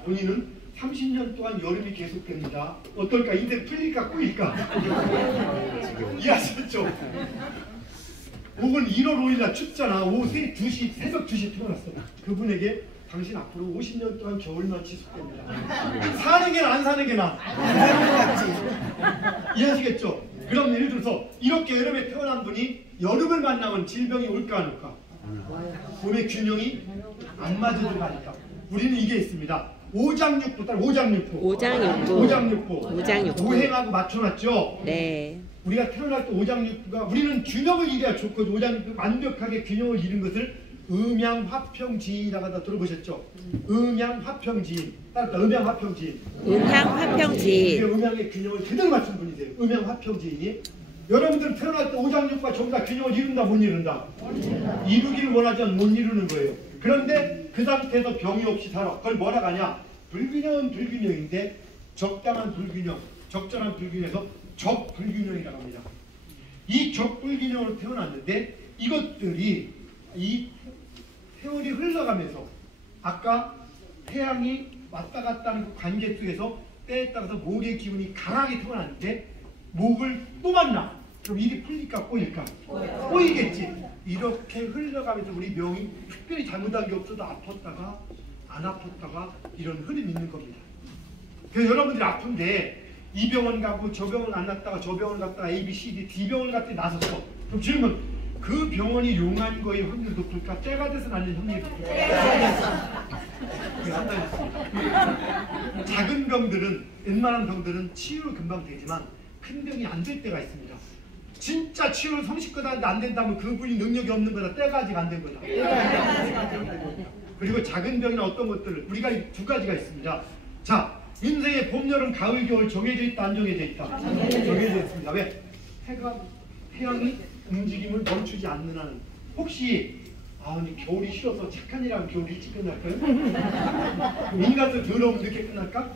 본인은 30년 동안 여름이 계속됩니다. 어떨까? 인생 풀릴까 꼬일까? 이해하셨죠? 혹은 1월 5일 날 춥잖아. 오후 2시, 새벽 2시에 태어났어. 그분에게 당신 앞으로 50년 동안 겨울만 지속됩니다. 사는 게 나, 안 사는 게 나. 이해하시겠죠? 그럼 예를 들어서 이렇게 여름에 태어난 분이 여름을 만나면 질병이 올까 안 올까? 몸의 균형이 안 맞아 들어가니까. 우리는 이게 있습니다. 오장육부, 오장육부. 오행하고 맞춰놨죠? 네. 우리가 태어날 때 오장육부가 우리는 균형을 이뤄야 좋거든. 오장육부 완벽하게 균형을 이룬 것을 음양화평지인이라고 하다 들어보셨죠? 음양화평지인. 따뜻하 음양화평지인. 음양화평지인. 음양의 균형을 제대로 맞춘 분이세요. 음양화평지인이. 여러분들은 태어날 때 오장육부가 전부 다 균형을 이룬다 못 이룬다? 이루기를 원하지만 못 이루는 거예요. 그런데 그 상태에서 병이 없이 살아. 그걸 뭐라 하냐? 불균형은 불균형인데 적당한 불균형, 적절한 불균형에서 적불균형이라고 합니다. 이 적불균형으로 태어났는데 이것들이 이 세월이 흘러가면서 아까 태양이 왔다 갔다 하는 그 관계 속에서 때에 따라서 목의 기운이 강하게 태어났는데 목을 또 만나. 그럼 일이 풀릴까 꼬일까? 꼬이겠지. 이렇게 흘러가면서 우리 명이 특별히 잘못한 게 없어도 아팠다가 안 아팠다가 이런 흐름이 있는 겁니다. 그래서 여러분들이 아픈데 이 병원 가고 저 병원 안 났다가 저 병원 갔다가 A, B, C, D, D 병원 갔더니 나섰어. 그럼 질문, 그 병원이 용한 거의 확률이 높을까? 때가 돼서 낫는 확률이 높을까? 작은 병들은, 웬만한 병들은 치유를 금방 되지만 큰 병이 안 될 때가 있습니다. 진짜 치유를 성실껏 하는데 안 된다면 그분이 능력이 없는 거다. 때가 아직 안 된 거다. 그리고 작은 병이나 어떤 것들을 우리가 두 가지가 있습니다. 자, 인생의 봄, 여름, 가을, 겨울 정해져 있다, 안 정해져 있다? 정해져 있습니다. 왜? 태양이 움직임을 멈추지 않는 한은. 혹시 근데 겨울이 싫어서 착한 일하면 겨울 일찍 끝날까요? 인간들 더러우면 늦게 끝날까?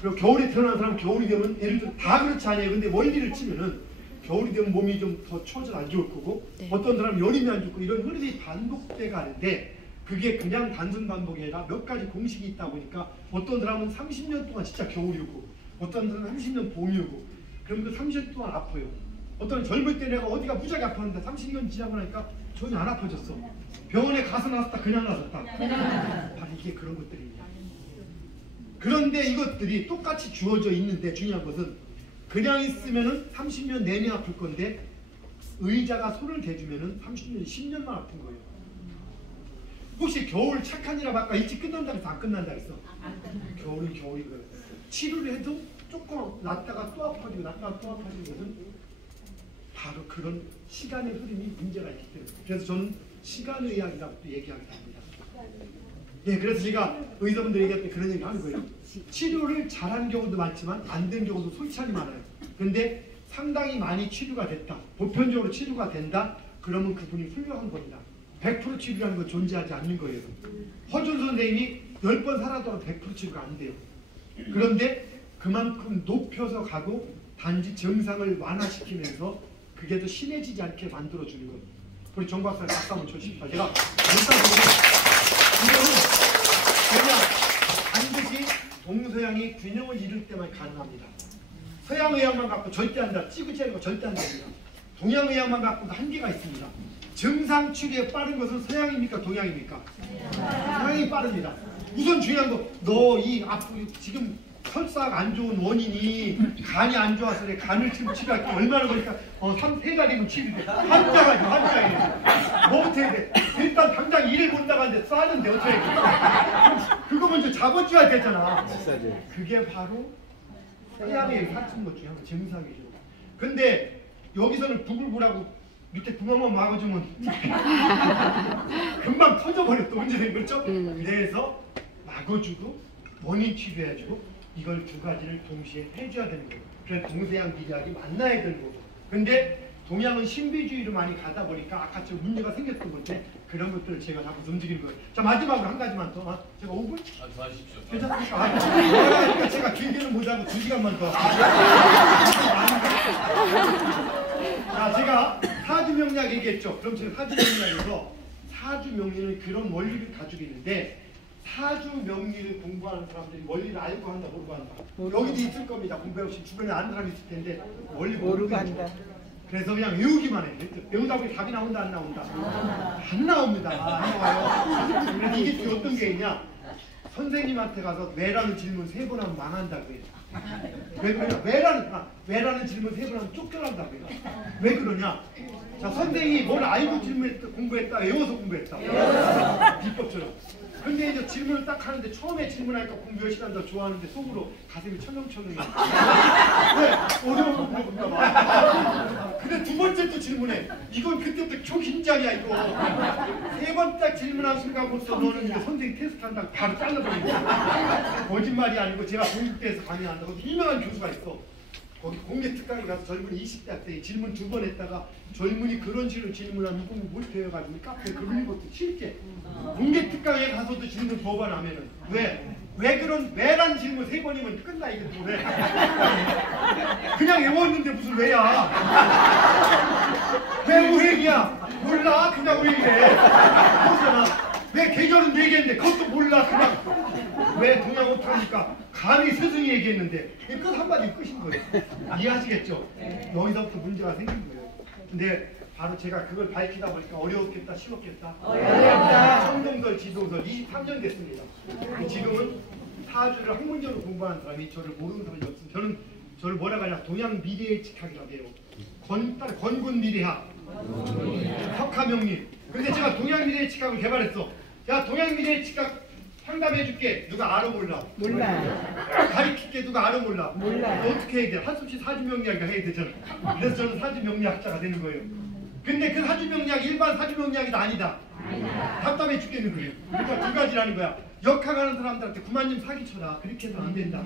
그리고 겨울에 태어난 사람 겨울이 되면 예를 들어 다 그렇지 않아요. 근데 원리를 치면은 겨울이 되면 몸이 좀 더 추워져 안 좋을 거고 네. 어떤 사람은 여름이 안 좋고 이런 흐름이 반복돼 가는데 그게 그냥 단순 반복이 아니라 몇 가지 공식이 있다 보니까 어떤 사람은 30년 동안 진짜 겨울이 오고 어떤 사람은 30년 봄이 오고 그럼 그 30년 동안 아파요. 어떤 젊을 때 내가 어디가 무지하게 아팠는데 30년 지나고 나니까 전혀 안 아파졌어. 병원에 가서 나섰다 그냥 나섰다. 바로 이게 그런 것들입니다. 그런데 이것들이 똑같이 주어져 있는데 중요한 것은 그냥 있으면은 30년 내내 아플 건데 의자가 손을 대주면은 30년, 10년만 아픈 거예요. 혹시 겨울 착한이라 아까 일찍 끝난다 해서 안 끝난다 했어? 겨울은 겨울이고요. 치료를 해도 조금 났다가 또 아파지고 났다가 또 아파지는 것은 바로 그런 시간의 흐름이 문제가 있기 때문에. 그래서 저는 시간의학이라고 또 얘기하기도 합니다. 네, 그래서 제가 의사분들 얘기할 때 그런 얘기 하는 거예요. 치료를 잘한 경우도 많지만 안 된 경우도 솔찬히 많아요. 근데 상당히 많이 치료가 됐다, 보편적으로 치료가 된다, 그러면 그분이 훌륭한 겁니다. 100% 치료라는 건 존재하지 않는 거예요. 허준 선생님이 10번 살아도 100% 치료가 안 돼요. 그런데 그만큼 높여서 가고 단지 증상을 완화시키면서 그게 더 심해지지 않게 만들어주는 것. 우리 정 박사님 박수 한번 쳐주십시오. 제가 이거는 그냥 반드시 동서양이 균형을 이룰 때만 가능합니다. 서양의학만 갖고 절대 한다, 찌그찌하는 거 절대 안 됩니다. 동양의학만 갖고도 한계가 있습니다. 증상 치료에 빠른 것은 서양입니까? 동양입니까? 서양이 빠릅니다. 우선 중요한 거, 너 이 앞으로 지금 설사가 안 좋은 원인이 간이 안 좋아서 그래. 간을 지금 치료할 게 얼마나 걸릴까? 3-4달이면 치료돼. 한자가죠, 한자에. 뭐부터 해야 돼? 일단 당장 일을 못 나가는데 싸는데 어떻게 해? 그거 먼저 잡아줘야 되잖아. 그게 바로 서양의 사춘 것 중에 하나, 증상이죠. 근데 여기서는 부글부글하고 밑에 구멍만 막아주면 금방 터져버려. 또 언제든 그렇죠? 그래서 막아주고 원인 치료해주고 이걸 두 가지를 동시에 해줘야 되는 거예요. 그래서 동서양 비례학이 만나야 되는 거고. 근데 동양은 신비주의로 많이 가다 보니까 아까처럼 문제가 생겼던 건데 그런 것들을 제가 자꾸 움직이는 거예요. 자, 마지막으로 한 가지만 더. 제가 5분? 더 하십시오. 괜찮습니까? 그러니까 제가 길게는 못하고 2시간만 더. 자, 제가 사주명리학 얘기했죠. 그럼 제가 사주명리학에서 사주명리는 그런 원리를 가지고 있는데 사주명리를 공부하는 사람들이 원리를 알고 한다, 모르고 한다. 여기도 있을 겁니다. 공부해보시면 주변에 아는 사람이 있을 텐데 원리 모르고 한다. 그래서 그냥 외우기만 해. 외우다 보니 답이 나온다, 안 나온다? 안 나옵니다. 안 나와요. 그래서 이게 또 어떤 게 있냐? 선생님한테 가서 왜라는 질문 3번 하면 망한다고 해요. 왜 그러냐? 왜라는 질문 3번 하면 쫓겨난다고 해요. 왜 그러냐? 자, 선생님이 뭘 알고 질문했다, 공부했다, 외워서 공부했다. 비법처럼. 근데 이제 질문을 딱 하는데 처음에 질문하니까 공부 열심히 한다 좋아하는데 속으로 가슴이 철렁철렁해. 왜? 어려운 거 물어본가 봐. 근데 두 번째 또 질문해. 이건 그때부터 초긴장이야 이거. 3번 딱 질문한 순간부터 너는 이제 선생님 테스트한다고 바로 잘라버린다. 거짓말이 아니고 제가 공국대에서 강의한다고 유명한 교수가 있어. 거기 공개 특강에 가서 젊은이 20대 학생이 질문 2번 했다가 젊은이 그런 식으로 질문하면 공부 못해가지고 카페에 그런 것도 실제 공개 특강에 가서도 질문 2번 하면은 왜라는 질문 3번이면 끝나. 이게 또 왜? 그냥 외웠는데 무슨 왜야? 왜 우행이야? 몰라? 그냥 우행이래. 그렇잖아. 왜 계절은 얘기했는데 그것도 몰라. 그냥 왜 동양 어떡합니까? 감히 스승이 얘기했는데 끝 한마디 끝인 거예요. 이해하시겠죠? 여기서부터 문제가 생긴 거예요. 근데 바로 제가 그걸 밝히다 보니까 어려웠겠다, 쉬웠겠다? 어렵다. 청동설, 지동설 23년 됐습니다. 지금은 사주를 학문적으로 공부하는 사람이 저를 모르는 사람이 없습니다. 저를 뭐라고 하냐? 동양 미래예측학이라고 해요. 건군 미래학, 석하명리. 근데 제가 동양 미래예측학을 개발했어. 야, 동양 미래예측학 상담해줄게. 누가 알아 몰라? 몰라. 가르칠게. 누가 알아 몰라? 몰라. 어떻게 해야 돼? 한숨 씨 사주명리학을 해야 되잖아. 그래서 저는 사주명리학자가 되는 거예요. 근데 그 사주명리학 일반 사주명리학이 아니다. 답답해 죽겠는 거예요. 그러니까 두 가지라는 거야. 역학하는 사람들한테 그만 좀 사기쳐라. 그렇게 해서는 안 된다.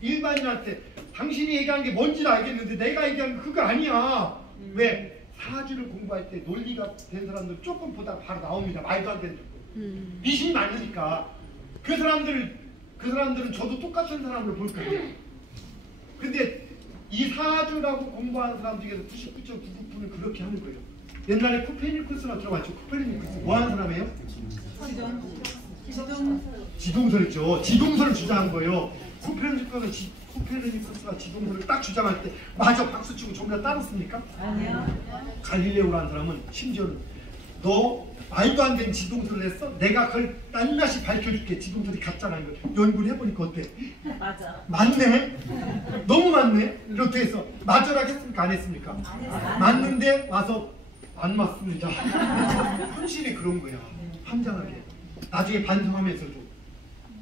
일반인한테 당신이 얘기한 게 뭔지는 알겠는데 내가 얘기한 거 그거 아니야. 왜? 사주를 공부할 때 논리가 된 사람들 조금 보다 바로 나옵니다. 말도 안 되는 조건. 미신이 많으니까. 그 사람들은 저도 똑같은 사람으로 볼 거예요. 근데 이 사주라고 공부하는 사람 중에서 99.99%는 그렇게 하는 거예요. 옛날에 코페르니쿠스라고 들어봤죠? 코페르니쿠스 뭐 하는 사람이에요? 지동설이죠. 지동설을 주장한 거예요. 코페르니쿠스가 지동설을 딱 주장할 때 마저 박수 치고 전부 다 따랐습니까? 아니요. 갈릴레오라는 사람은 심지어는 너 말도 안 되는 지동설을 했어? 내가 그걸 낱낱이 밝혀줄게. 지동설이 가짜라는 걸 연구를 해보니까 어때? 맞아. 맞네? 너무 맞네? 이렇게 해서 맞으라고 했습니까? 안 했습니까? 맞는데 와서 안 맞습니다. 현실이 그런 거야. 환장하게. 나중에 반성하면서도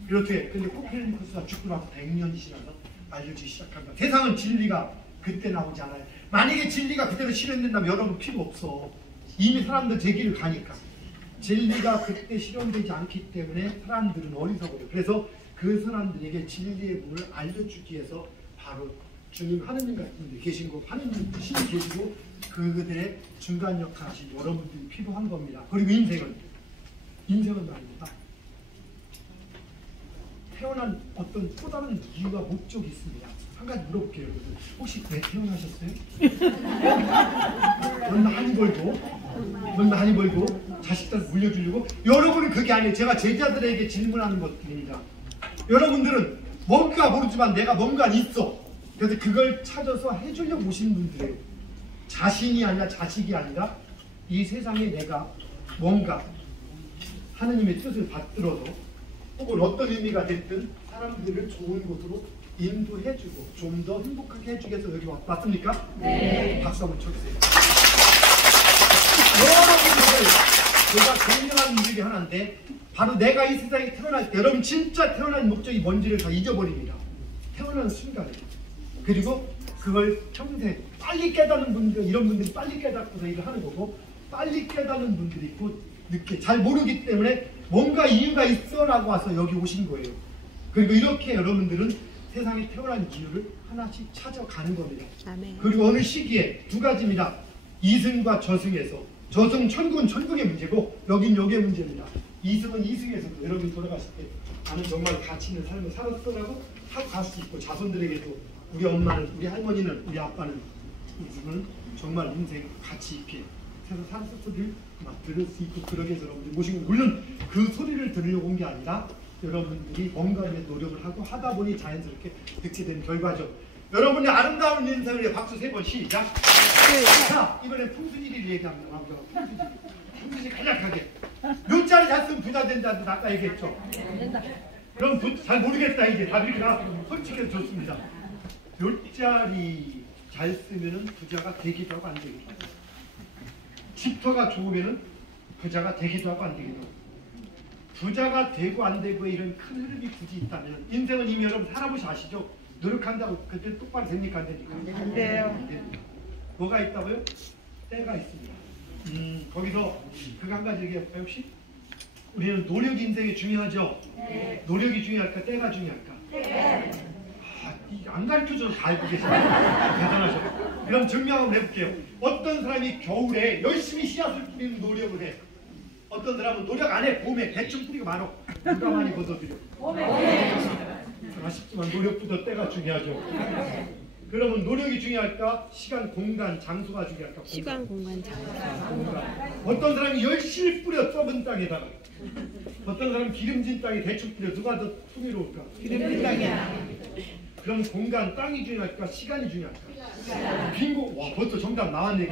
이렇게. 근데 코페르니쿠스가 죽고 나서 100년이 지나서 알려지기 시작합니다. 세상은 진리가 그때 나오지 않아요. 만약에 진리가 그대로 실현된다면 여러분 필요 없어. 이미 사람들 제 길을 가니까. 진리가 그때 실현되지 않기 때문에 사람들은 어리석어요. 그래서 그 사람들에게 진리의 문을 알려주기 위해서 바로 주님 하느님 같은 분들이 계신 거, 하느님 신이 계시고 그들의 중간 역할 하신 여러분들이 필요한 겁니다. 그리고 인생은 말입니다. 태어난 어떤 또 다른 이유가 목적이 있습니다. 한 가지 물어볼게요. 여러분. 혹시 왜 태어나셨어요? 넌 많이 벌고 자식들 물려주려고? 여러분은 그게 아니에요. 제가 제자들에게 질문하는 것들입니다. 여러분들은 뭔가 모르지만 내가 뭔가 있어. 그래서 그걸 찾아서 해주려고 오신 분들이에요. 자신이 아니라 자식이 아니라 이 세상에 내가 뭔가 하느님의 뜻을 받들어서 혹은 어떤 의미가 됐든 사람들을 좋은 곳으로 인도해주고 좀 더 행복하게 해주기 위해서 여기 왔습니까? 네. 박수 한번 쳐주세요. 여러분들 제가 굉장한 일이 하나인데 바로 내가 이 세상에 태어날 때 여러분 진짜 태어난 목적이 뭔지를 다 잊어버립니다. 태어난 순간에. 그리고 그걸 평생 빨리 깨닫는 분들, 이런 분들이 빨리 깨닫고서 일을 하는 거고 빨리 깨닫는 분들이 있고 늦게 잘 모르기 때문에 뭔가 이유가 있어라고 와서 여기 오신 거예요. 그리고 이렇게 여러분들은 세상에 태어난 이유를 하나씩 찾아가는 겁니다. 아멘. 그리고 어느 시기에 두 가지입니다. 이승과 저승에서 저승 천국은 천국의 문제고 여긴 여기의 문제입니다. 이승은 이승에서도 여러분이 돌아가실 때 나는 정말 가치 있는 삶을 살았어라고 하고 갈 수 있고 자손들에게도 우리 엄마는 우리 할머니는 우리 아빠는 이승은 정말 인생 가치 있게 세상 사는 소리를 막 들을 수 있고 그러게 해서 여러분들 모시고 물론 그 소리를 들으려고 온 게 아니라 여러분들이 뭔가에 노력을 하고 하다 보니 자연스럽게 득치된 결과죠. 여러분의 아름다운 인생을 위해 박수 3번 시작. 자, 이번엔 풍순이를 얘기합니다. 풍순이 간략하게 몇 자리 잘 쓰면 부자 된다는 아까 얘기했죠. 그럼 잘 모르겠다 이제 답이니까 솔직히 좋습니다. 몇 자리 잘 쓰면은 부자가 되기도 하고 안 되기도 하고 집터가 좋으면은 부자가 되기도 하고 안 되기도 하고 부자가 되고 안 되고 이런 큰 흐름이 굳이 있다면 인생은 이미 여러분 살아보시 아시죠? 노력한다고 그때 똑바로 됩니까 안 됩니까? 안 돼요. 뭐가 있다고요? 때가 있습니다. 거기서 그거 한 가지 얘기할까요 혹시? 우리는 노력이 인생에 중요하죠? 네. 노력이 중요할까? 때가 중요할까? 네. 안 가르쳐줘서 다 알고 계시네요. 대단하죠. 그럼 증명 한번 해볼게요. 어떤 사람이 겨울에 열심히 씨앗을 뿌리는 노력을 해. 어떤 사람은 노력 안 해. 봄에 대충 뿌리고 말어. 누가 많이 걷어들여? 아쉽지만 노력보다 때가 중요하죠. 그러면 노력이 중요할까? 시간, 공간, 장소가 중요할까? 시간, 공간, 장소. 공간. 어떤 사람이 열심히 뿌려 썩은 땅에다가 어떤 사람은 기름진 땅에 대충 뿌려. 누가 더 풍요로울까? 기름진 땅이야. 그럼 공간, 땅이 중요할까? 시간이 중요할까? 빙고, 와 벌써 정답 나왔네.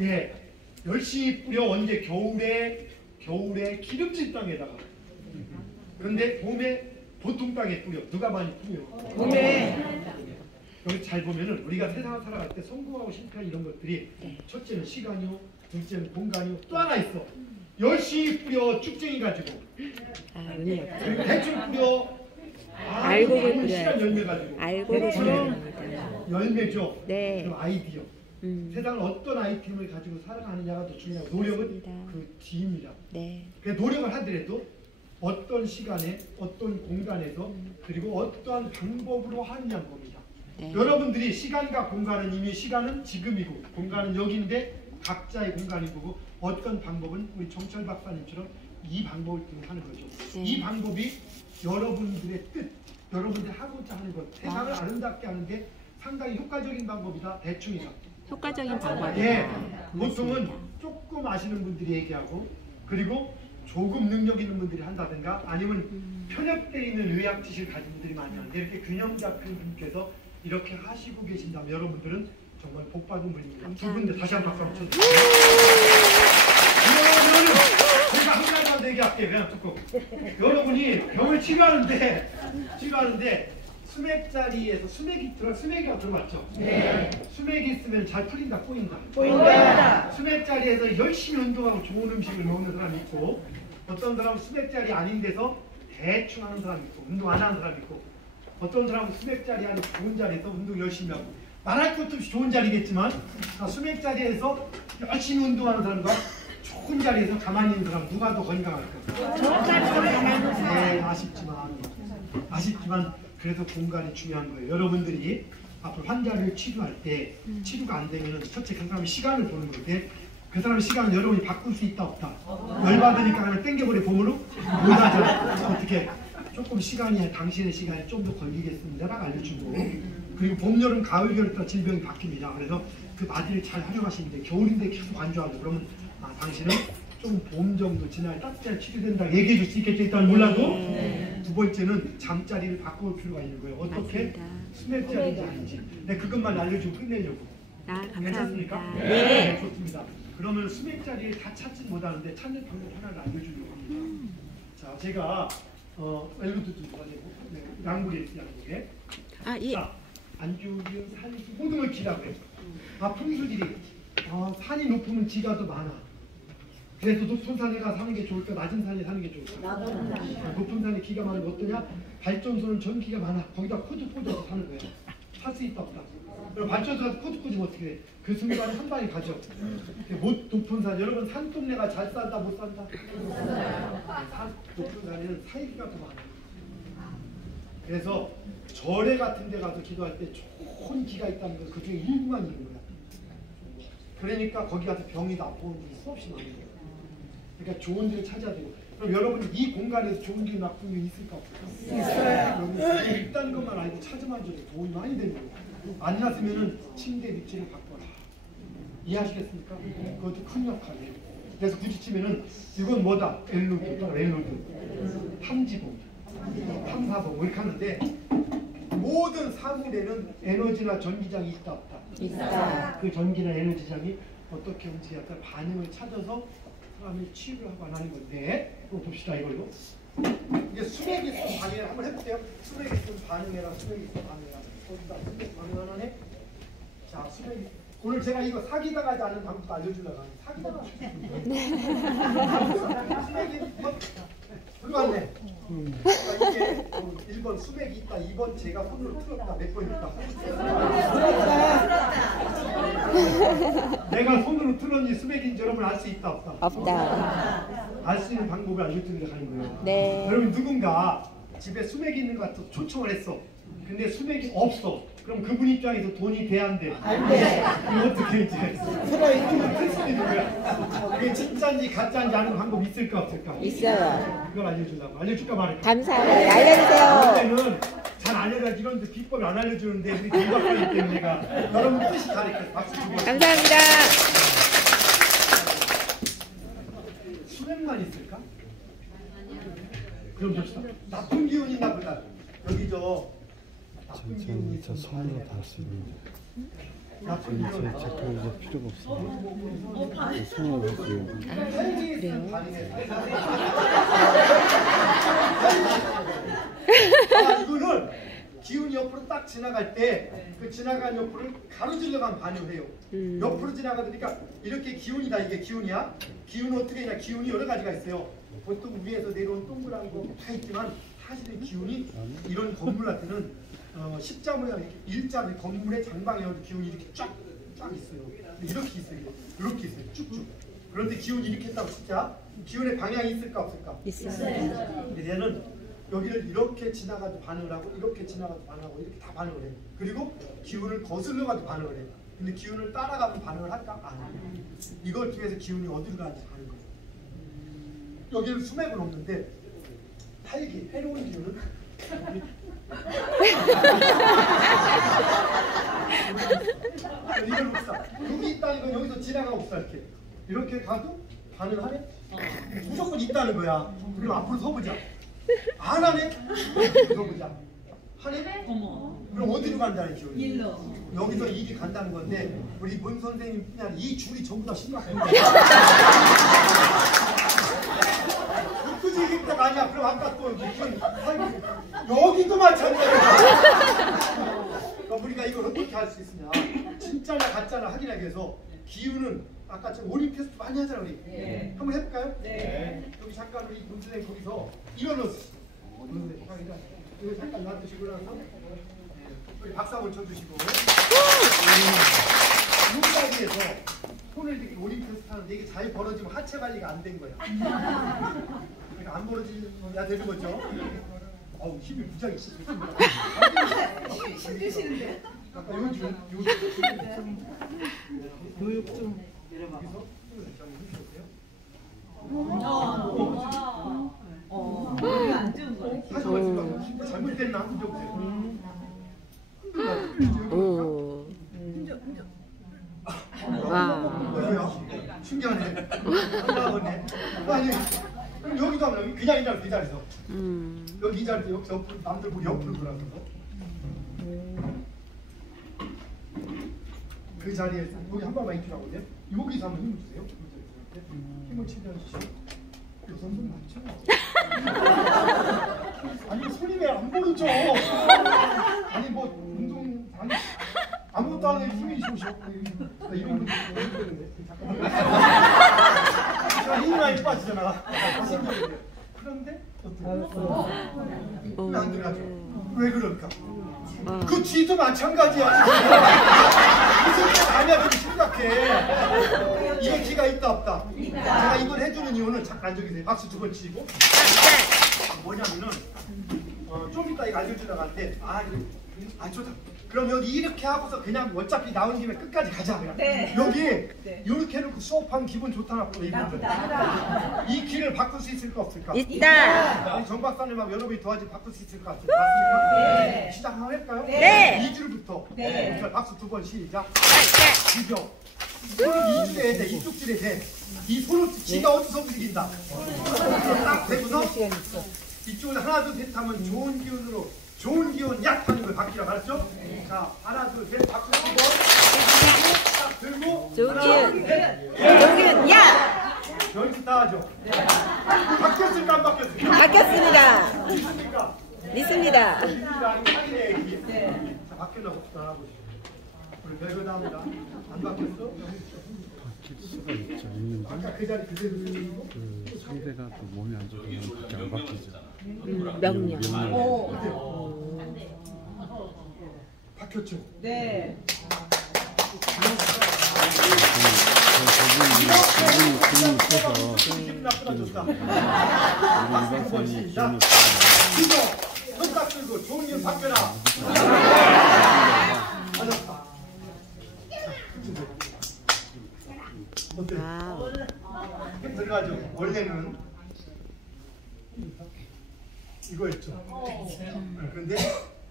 예, 열심히 뿌려. 언제? 겨울에 기름진 땅에다가. 근데 봄에 보통 땅에 뿌려. 누가 많이 뿌려? 봄에. 여기 잘 보면은 우리가 세상을 살아갈 때 성공하고 실패한 이런 것들이 첫째는 시간이요, 둘째는 공간이요, 또 하나 있어. 열심히 뿌려 쭉쟁이 가지고. 의미 없죠. 대충 뿌려. 알곡을 뿌려요. 시간 열매 가지고. 알곡을 뿌려야 됩니다. 열매죠. 네. 그럼 아이디어. 세상을 어떤 아이템을 가지고 살아가느냐가 더 중요하고 노력은 맞습니다. 그 뒤입니다. 네. 그래서 노력을 하더라도 어떤 시간에 어떤 공간에서 그리고 어떠한 방법으로 하느냐는 겁니다. 네. 여러분들이 시간과 공간은 이미 시간은 지금이고 공간은 여기인데 각자의 공간이고 어떤 방법은 우리 정철 박사님처럼 이 방법을 하는 거죠. 네. 이 방법이 여러분들의 뜻, 여러분들이 하고자 하는 것, 세상을 아름답게 하는데 상당히 효과적인 방법이다. 대충이다. 효과적인 방법이다. 예, 보통은 조금 아시는 분들이 얘기하고 그리고 조금 능력 있는 분들이 한다든가 아니면 편협되어 있는 의학 지식을 가진 분들이 많이 하는데 이렇게 균형 잡힌 분께서 이렇게 하시고 계신다면 여러분들은 정말 복받은 분입니다. 두 분들 다시 한번 박수 한번 쳐주세요. 제가 한 가지만 얘기할게요. 그냥 듣고 여러분이 병을 치료하는데 수맥자리에서 들어맞죠? 네. 수맥이 있으면 잘 풀린다, 꼬인다. 보인다. 수맥자리에서 열심히 운동하고 좋은 음식을 먹는 사람이 있고 어떤 사람은 수맥자리 아닌 데서 대충 하는 사람이 있고 운동 안 하는 사람이 있고 어떤 사람은 수맥자리 아닌 좋은 자리에서 운동 열심히 하고 말할 것도 없이 좋은 자리겠지만 수맥자리에서 열심히 운동하는 사람과 좋은 자리에서 가만히 있는 사람 누가 더 건강할까? 좋은 자리에서 가만히 있는 사람. 네, 아쉽지만 그래서 공간이 중요한 거예요. 여러분들이 앞으로 환자를 치료할 때 치료가 안 되면 첫째 그 사람의 시간을 보는 건데 그 사람의 시간은 여러분이 바꿀 수 있다 없다. 열받으니까 그냥 땡겨버려 보면은 못하잖아. 어떻게 조금 시간이 당신의 시간이 좀 더 걸리겠습니다 라고 알려주고 그리고 봄, 여름, 가을, 겨울 따라 질병이 바뀝니다. 그래서 그 맞이를 잘 활용하시는데 겨울인데 계속 안좋아하고 그러면 당신은 좀 봄 정도 지나야 따뜻하게 치료된다 얘기해 줄 수 있겠죠. 일단 몰라도 두 번째는 잠자리를 바꿀 필요가 있는 거예요. 어떻게 수면자리인지 아닌지 그것만 알려주고 끝내려고. 괜찮습니까? 감사합니다. 네. 좋습니다. 그러면 수맥자리를 다 찾지 못하는데 찾는 방법 하나를 알려주려고 합니다. 자, 제가 엘루드도 좋아하고 양국에 있어요. 양국에. 예. 자, 안주기운 산이 호등을 기라고 해요. 풍수지리. 산이 높으면 지가 더 많아. 그래서 높은 산에 가서 사는 게 좋을까? 낮은 산에 사는 게 좋을까? 높은 산에 기가 많으면 어떠냐? 발전소는 전기가 많아. 거기다 코드 꽂아서 사는 거야. 할 수 있다 없다. 그럼 발전소 가서 코드 꽂으면 어떻게 돼? 그 순간에 한 방에 가죠. 못 높은 산, 여러분 산동네가 잘 산다 못 산다? 산 높은 산에는 살기가 더 많아. 그래서 절에 같은 데 가서 기도할 때 좋은 기가 있다는 건 그중에 일부만 있는 거야. 그러니까 거기 가서 병이 나쁜 분이 수없이 많은 거야. 그러니까 좋은 데를 찾아야 되고. 그럼 여러분 이 공간에서 좋은 기 나쁜 게 있을까 없을까? 있어요. 있다는 것만 알고 찾으면 줘도 도움이 많이 되는 거예요. 안 났으면은 침대 위치를 바꿔라. 이해하시겠습니까? 그것도 큰 역할이에요. 그래서 부딪히면은 이건 뭐다? 엘로드, 탐지봉, 탐사봉 이렇게 하는데 모든 사물에는 에너지나 전기장이 있다 없다? 있다. 그 전기나 에너지장이 어떻게 움직였다 반응을 찾아서 사람이 치유를 하고 하는 건데 또 봅시다 이걸로. 이게 수맥이 있으면 반응을 한번 해볼게요. 수맥이 있으면 반응해라. 수맥이 있으면 반응해라. 거기다 수맥 반응하네. 자, 수맥이 오늘 제가 이거 사기당하지 않은 방법도 알려주려고 하는데 사기당하 수맥이 들어왔네. 그러니까 이게 1번 수맥이 있다. 2번 제가 손으로 틀었다. 몇 번 있다. 내가 손으로 틀었는지 수맥인지 여러분 알 수 있다 없다? 없다. 알 수 있는 방법을 알려드리려고 하는 거예요. 네. 여러분 누군가 집에 수맥이 있는 것 같아서 초청을 했어. 근데 수맥이 없어. 그럼 그분 입장에서 돈이 돼 안 돼? 안 돼. 이거 어떻게 이제 틀 수도 있는 거야. 이게 진짜인지 가짜인지 아는 방법 있을까 없을까? 있어요. 그걸 알려주려고. 알려줄까 말할까? 감사합니다. 알려주세요. 그때는 잘 알려줘. 이런데 비법을 안 알려주는데 우리 공부하기 때문에 내가 여러분 뜻이 가르쳐. 박수 주고. 감사합니다. 수맥만 있을까? 그럼 봅시다. 나쁜 기운이 있나 보다. 여기 저는 저 손으로 다 할 수 있는데 나쁜 제 기운. 그럴 필요가 없어요. 손으로 할 수 있는데 이거는 기운이 옆으로 딱 지나갈 때 그 지나간 옆으로 가로질러 가면 반응을 해요. 옆으로 지나가니까 이렇게 기운이다. 이게 기운이야. 기운은 어떻게 되냐. 기운이 여러 가지가 있어요. 보통 위에서 내려온 동그란 거 다 있지만 사실은 기운이 이런 건물한테는 십자 모양 이렇게 일자 건물의 장방에도 기운이 이렇게 쫙 있어요. 이렇게 있어요. 이렇게 있어요. 쭉쭉. 그런데 기운이 이렇게 있다고 진짜 기운의 방향이 있을까 없을까? 있어요. 근데 얘는 여기를 이렇게 지나가도 반응을 하고 이렇게 지나가도 반응하고 이렇게 다 반응을 해요. 그리고 기운을 거슬러 가도 반응을 해요. 근데 기운을 따라가면 반응을 할까? 안 해요. 이걸 통해서 기운이 어디로 가는지 가는 거예요. 여기는 수맥은 없는데 활기, 해로운 기운은 이걸 봅시다. 여기 있다는 건 여기서 지나가고 없어 이렇게 가도 반응을 하네? 무조건 있다는 거야. 그럼 앞으로 서보자. 안 하네? 서보자. 하네? 그럼 어디로 간다는 기운이? 일로. 여기서 일이 간다는 건데 우리 문 선생님뿐이 아니라 이 줄이 전부 다 심각합니다. 그지 이게 딱 아니야. 그럼 아까 또 여기도 마찬가지야. 그럼 우리가 이걸 어떻게 할 수 있으냐? 진짜나 가짜나 확인하기 위해서 기운은 아까 저 올림피아스도 많이 하잖아 우리. 한번 해볼까요? 여기 잠깐 우리 문선생 거기서 일어나시죠. 이거 잠깐 놔두시고 나서 우리 박수 한번 쳐주시고 이 자리에서 손을 이렇게 올림피스 하는데 이게 잘 벌어지면 하체 관리가 안 된 거야. 그러니까 안 벌어지면 되는 거죠. 어우 힘이 무지하게 힘 주시는데. 아까 요즘 교육 좀 내려봐. 안 찍은 거. 다시 말씀드리면 잘못됐나 한번 줘보세요. 오. 와. 뭐야? 신기하네. 올라가네. 아니 그럼 여기도 하면 그냥 이 자리 그 자리에서 여기 이 자리에서 여기서 옆으로 남들 보기 옆으로 돌아서 그 자리에서 여기 한 발만 입히라고요. 여기서 한번 힘을 주세요. 힘을 최대한 주시고 여기서 손 맞춰. 아니 손이 왜 안 벌어져? 아니 뭐 운동 아니 아무것도 안 해 힘이 좋으셔. 이런 분들 잠깐만. 제가 힘이 많이 빠지잖아. 그런데 왜 안 들어가죠? 왜 그럴까? 그 뒤도 마찬가지야. 무슨 아니야 좀 심각해. 이게 기가 있다 없다. 제가 이걸 해주는 이유는 잠깐 앉아 계세요. 박수 두 번 치고. 뭐냐면은 좀 이따 이거 알려주려고 하는데 좋다. 그럼 여기 이렇게 하고서 그냥 어차피 나온 김에 끝까지 가자. 그냥. 여기 이렇게 해놓고 수업하면 기분 좋다 나쁘다 이분들. 이 길을 바꿀 수 있을까 없을까? 있다. 우리 정 박사님하고 여러분이 도와주면 바꿀 수 있을 것 같아요. 맞습니까? 시작 한번 할까요? 네. 2줄부터. 그러니까 박수 두 번 시작. 지겨. 손을 2줄에 돼. 이쪽 줄에 돼. 이 손을 지가 어디서 움직인다. 딱 대고서 이쪽으로 하나 둘 셋 하면 좋은 기운으로 좋은 기운 약 하는 걸 바뀌라고 알았죠? 자 하나 둘 셋 박수 두 번. 딱 들고 좋은 하나 기운. 둘 셋. 좋은 기운. 야. 연습 다 하죠? 바뀌었을까 안 바뀌었을까? 바뀌었습니다. 믿습니까? 믿습니다. 자, 바뀌었나 봅시다. 우리 별거 합니다. 안 바뀌었어? 바뀔 수가 있죠. 있는데 아까 그 자리 그대로 들리고 그 상대가 또 몸이 안 좋으면 그렇게 안 바뀌죠. 명령. 바뀌었죠? 네. 기분이 있어서 기분 나쁘다 좋다. 우리 이박사님 기분이 있어서 손딱 들고 좋은 일 바뀌어라. 어때? 와우. 힘 들어가죠? 원래는 이거였죠. 그런데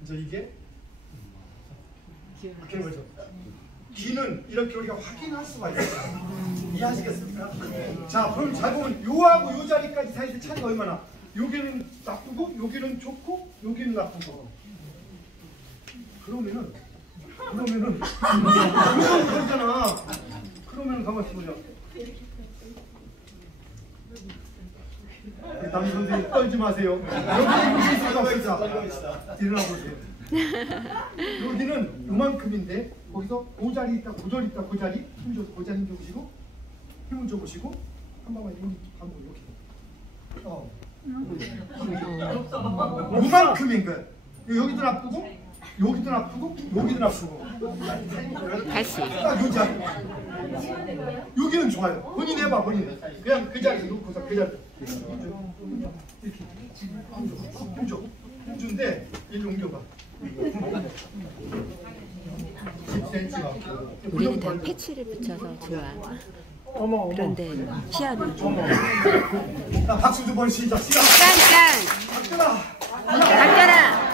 이제 이게 바뀌는 거죠. 귀는 이렇게 우리가 확인할 수가 있어요. 이해하시겠습니까? 자, 그럼 잘 보면 요하고 요 자리까지 사이즈 차이가 얼마나? 여기는 나쁘고 여기는 좋고 여기는 나쁘고. 그러면은 그러잖아. 그러면 가만히 보자. 남 선생님 떨지 마세요. 여기 무슨 수가 없습니다. 일어나 보세요. 여기는 요만큼인데 거기서 그 자리 있다, 그 자리 있다, 그 자리 힘 줘서 그 자리 힘 줘보시고 힘을 줘보시고 한 번만 한번 이렇게 요만큼인 거예요. 여기도 나쁘고 여기도 나쁘고 여기도 나쁘고 다시. 딱 요 자리. 여기는 좋아요. 본인 해봐 본인. 그냥 그 자리에 놓고서 그 자리. 이렇게 힘 줘. 힘 준데 일로 옮겨봐. 10cm가. 우리는 다 패치를 붙여서 좋아. 그런데 피아노. 나 박수 두 번 시작. 시작. 짠짠. 박겨라. 박겨라.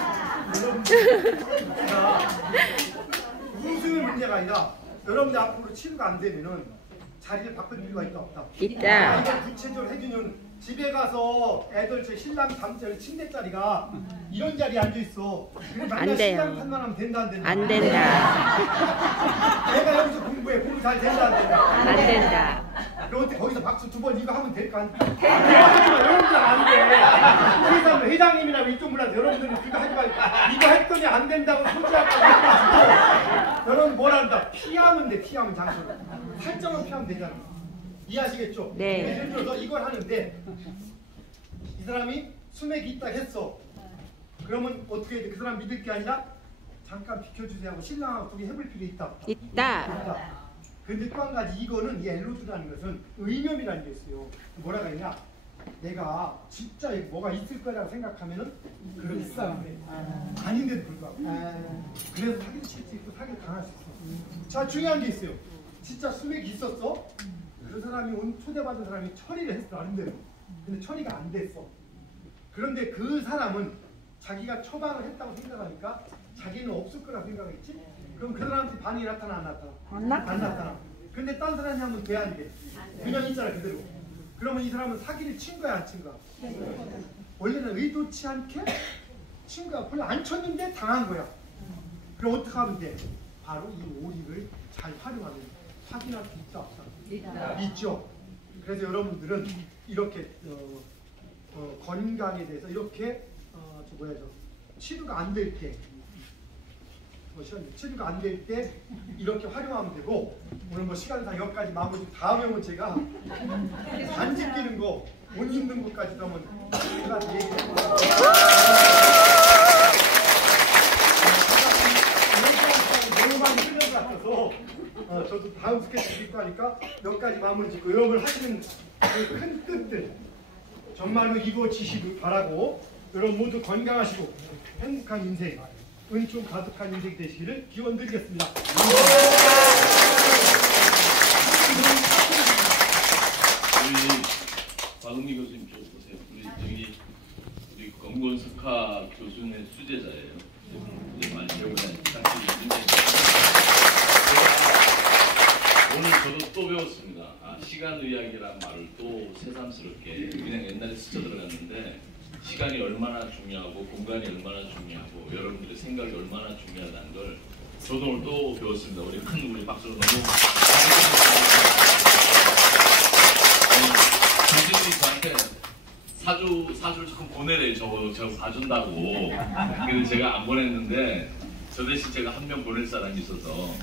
웃음의 문제가 아니라 여러분들 앞으로 치료가 안 되면은 자리를 바꿀 필요가 있다 없다. 있다. 이걸 구체적으로 해주는 집에 가서 애들 제 신랑 잠자리 침대 자리가 이런 자리에 앉아 있어. 안 돼요. 신랑 탓만 된다 안 된다. 안 된다. 내가 여기서 공부해. 공부 잘 된다 안 된다. 안 된다. 그런데 거기서 박수 두 번 이거 하면 될까? 안 돼. 여러분들 안 돼. 회장, 회장님이나 이쪽 분한테 여러분들은 그거 하지 말고 이거 했더니 안 된다고 소지하고 여러분 뭘 한다? 피하면 돼. 피하면 장소를. 살짝만 피하면 되잖아. 이해하시겠죠? 네. 예를 들어서 이걸 하는데 이 사람이 수맥이 있다 했어. 그러면 어떻게 해야 돼? 그 사람 믿을 게 아니라 잠깐 비켜주세요 하고 신랑하고 둘이 해볼 필요 있다. 있다. 근데 또 한 가지 이거는 이 엘로드라는 것은 의념이라는 게 있어요. 뭐라고 했냐? 내가 진짜 뭐가 있을 거라고 생각하면은 그러겠어. 아닌데도 불구하고. 그래서 사기를 칠 수 있고 사기를 당할 수 있어. 자, 중요한 게 있어요. 진짜 수맥이 있었어. 그 사람이 초대받은 사람이 처리를 했어. 나름대로. 근데 처리가 안 됐어. 그런데 그 사람은 자기가 처방을 했다고 생각하니까 자기는 없을 거라고 생각했지? 그럼 그 사람한테 반응이 나타나 안 나타나? 안 나타나. 근데 딴 사람이 하면 돼 안 돼? 그냥 있잖아 그대로. 그러면 이 사람은 사기를 친 거야 안 친 거야? 원래는 의도치 않게 친 거야. 별로 안 쳤는데 당한 거야. 그럼 어떻게 하면 돼? 바로 이 오릭을 잘 활용하면 사기날 수 있다 없다? 있죠. 그래서 여러분들은 이렇게 건강에 대해서 이렇게 치료가 안 될 때 치료가 안 될 때 이렇게 활용하면 되고, 오늘 뭐 시간상 여기까지 마무리. 다음에 제가 반지 끼는 거, 옷 입는 것까지도 한번 제가 얘기해요. 너무 많이 흘려서 같아서 저도 다음 스케치 입고 하니까 여기까지 마무리 짓고, 여러분 하시는 그 큰 뜻들 정말로 이루어지시길 바라고, 여러분 모두 건강하시고 행복한 인생, 은총 가득한 인생 되시기를 기원드리겠습니다. 우리 박은미 교수님 좀 보세요. 우리 검건석화 교수의 수제자예요. 많이 배우고 다니는데 오늘 저도 또 배웠습니다. 시간의학이라는 말을 또 새삼스럽게, 그냥 옛날에 스쳐 들어갔는데 시간이 얼마나 중요하고 공간이 얼마나 중요하고 여러분들의 생각이 얼마나 중요하다는 걸 저도 오늘 또 배웠습니다. 우리 큰 박수로 너무 교수님이 저한테 사주를 조금 보내래요. 저거 봐준다고. 근데 제가 안 보냈는데 저 대신 제가 한 명 보낼 사람이 있어서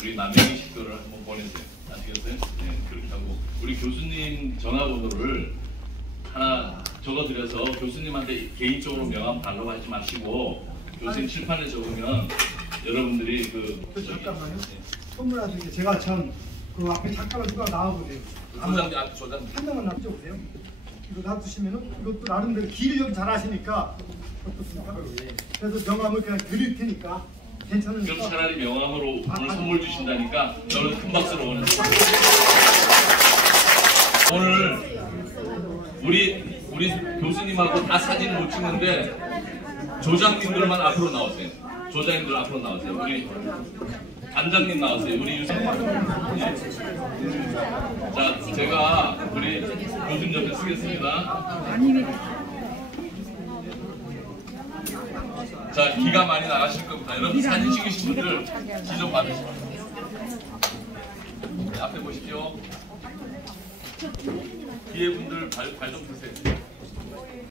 우리 남영희 식도를 한번 보내세요. 아시겠어요? 네, 그렇게 하고 우리 교수님 전화번호를 하나 적어드려서 교수님한테 개인적으로 명함 달라고 하지 마시고 교수님 칠판에 적으면 여러분들이 잠깐만요. 선물 하는 게 제가 참 그 앞에 잠깐만 누가 나와보세요. 조장 한 명만 놔두세요. 이거 놔두시면은 이것도 나름대로 길을 여기 잘 하시니까 어떻습니까? 그래서 명함을 그냥 드릴 테니까 괜찮으니까. 그럼 차라리 명함으로 오늘 선물 주신다니까 저는 큰 박수로 원해요. 오늘 우리 교수님하고 다 사진 못 찍는데 조장님들만 앞으로 나오세요. 조장님들 앞으로 나오세요. 우리 단장님 나오세요. 우리 유선. 자, 제가 우리 교수님 옆에 쓰겠습니다. 자, 기가 많이 나가실 겁니다. 여러분 사진 찍으신 분들 기 좀 받으시죠. 네, 앞에 보십시오. 뒤에 분들 발 좀 드세요.